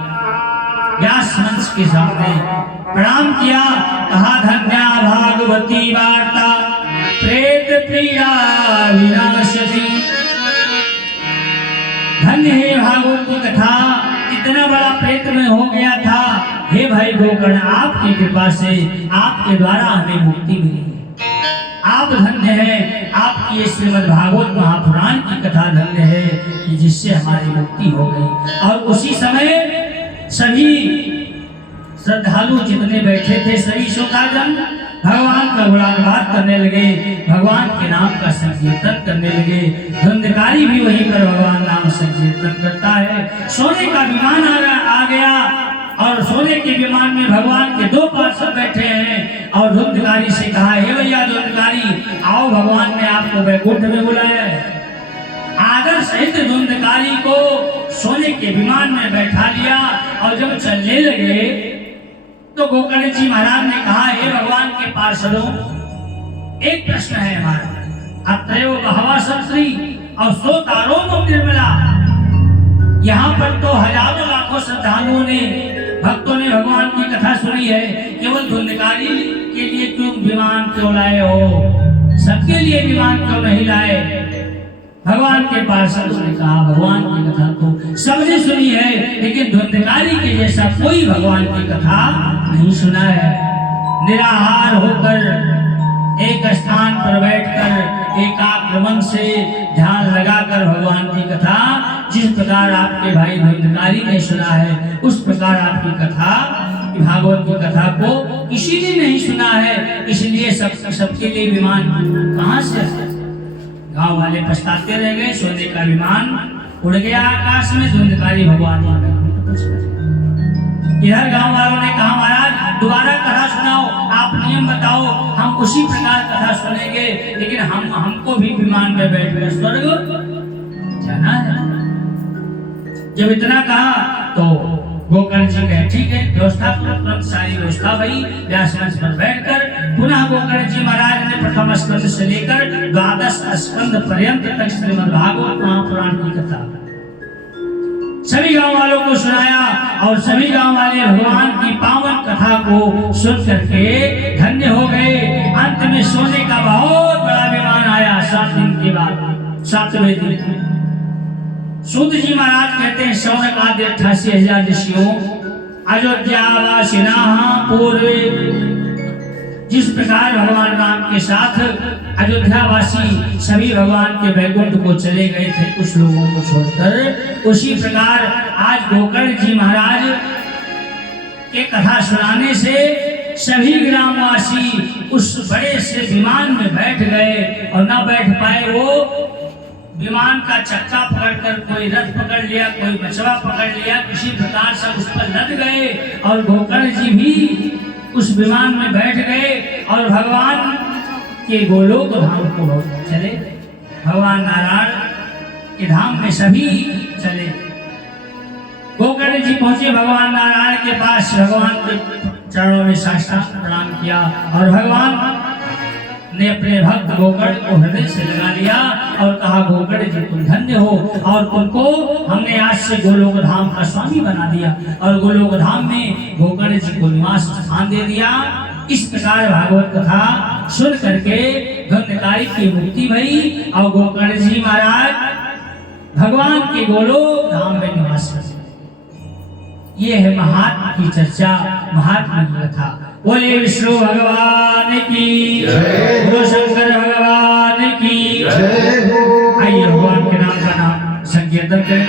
व्यास मंच के सामने प्रणाम किया, कहा धन्या भागवती वार्ता प्रेत प्रिया विनाशति। धन्य है भागवत की कथा, इतना बड़ा प्रेत में हो गया था। हे भाई गोकर्ण, आपकी कृपा से, आपके द्वारा हमें मुक्ति मिली है। आप धन्य हैं, आपकी ये श्रीमद् भागवत महापुराण की कथा धन्य है कि जिससे हमारी मुक्ति हो गई। और उसी समय सभी श्रद्धालु जितने बैठे थे, सभी श्रोतागण भगवान का गुणानुवाद करने लगे, भगवान के नाम का संकीर्तन करने लगे। धुंधकारी भी वहीं पर भगवान नाम संकीर्तन करता है। सोने का विमान आ गया और सोने के विमान में भगवान के 2 पार्षद बैठे हैं और धुंधकारी से कहा, हे भैया धुंधकारी, आओ, भगवान ने आपको वैकुंठ में बुलाया है। आदर सहित धुंधकारी को सोने के विमान में बैठा लिया और जब चलने लगे तो गोकर्ण जी महाराज ने कहा, हे भगवान के पार्षदों, एक प्रश्न है हमारा। अत्रैव बहवा संत्री और सो तारो निर्मला। यहाँ पर तो हजारों लाखों श्रद्धालुओं ने, भक्तों ने भगवान की कथा सुनी है, केवल धुंधकारी के लिए क्यों विमान क्यों लाए हो, सबके लिए विमान क्यों नहीं लाए। भगवान के पार्षदों ने कहा, भगवान की कथा तो सबने सुनी है, लेकिन धुंधकारी के जैसा कोई भगवान की कथा नहीं सुना है। निराहार होकर एक स्थान पर बैठकर एकाग्र मन से ध्यान लगाकर भगवान की कथा, जिस प्रकार आपके भाई धुंधकारी ने सुना है, उस प्रकार आपकी कथा, भागवत की कथा को किसी ने नहीं सुना है। इसलिए सबके लिए विमान कहाँ से। गांव वाले पछताते रह गए, सोने का विमान उड़ गया आकाश में, धुंधकारी भगवान इधर गांव वालों ने कहा, महाराज दोबारा कथा सुनाओ, आप नियम बताओ, हम उसी प्रकार कथा सुनेंगे, लेकिन हमको भी विमान में बैठकर स्वर्ग जाना है। जब इतना कहा तो गोकर्ण जी कहे, ठीक है, व्यवस्था तुरंत सारी व्यवस्था भई। व्यास मंच पर बैठकर पुनः गोकर्ण जी महाराज ने प्रथम स्कंद से लेकर 12 स्कंद पर्यंत तक श्रीमद् भागवत महापुराण की कथा सभी गांव वालों को सुनाया और सभी गांव वाले भगवान की पावन कथा को सुन करके धन्य हो गए। अंत में सोने का बहुत बड़ा विमान आया 7 दिन के बाद, 7वें दिन सूत जी महाराज कहते हैं शौनक आदि 88,000 ऋषियों अयोध्यावासिना पूर्वे, जिस प्रकार भगवान राम के साथ अयोध्यावासी सभी भगवान के वैकुंठ को चले गए थे कुछ लोगों को छोड़कर, उसी प्रकार आज गोकर्ण जी महाराज के कथा सुनाने से सभी ग्रामवासी उस बड़े से विमान में बैठ गए और ना बैठ पाए। वो विमान का चक्का पकड़कर कोई रथ पकड़ लिया, कोई बचवा पकड़ लिया, किसी प्रकार से उस पर लद गए और गोकर्ण जी भी उस विमान में बैठ गए और भगवान के गोलोक धाम को चले। भगवान नारायण के धाम में सभी चले। गोकर्ण जी पहुंचे भगवान नारायण के पास, भगवान के चरणों में साष्टांग प्रणाम किया और भगवान ने अपने भक्त गोकर्ण को हृदय से लगा लिया और कहा गोकर्ण जी तुम धन्य हो और तुमको हमने आज से गोलोक धाम का स्वामी बना दिया और गोलोक धाम में गोकर्ण जी को निवास स्थान दे दिया। इस प्रकार भागवत कथा सुन करके धन्यकारी की मुक्ति भई और गोकर्ण जी महाराज भगवान के गोलोक धाम में निवास करते। ये है महात्मा की चर्चा, महात्मा की कथा। बोले विष्णु भगवान की जय, बोलो शंकर भगवान की जय हो। आइए भगवान के नाम का नाम संकीर्तन करें।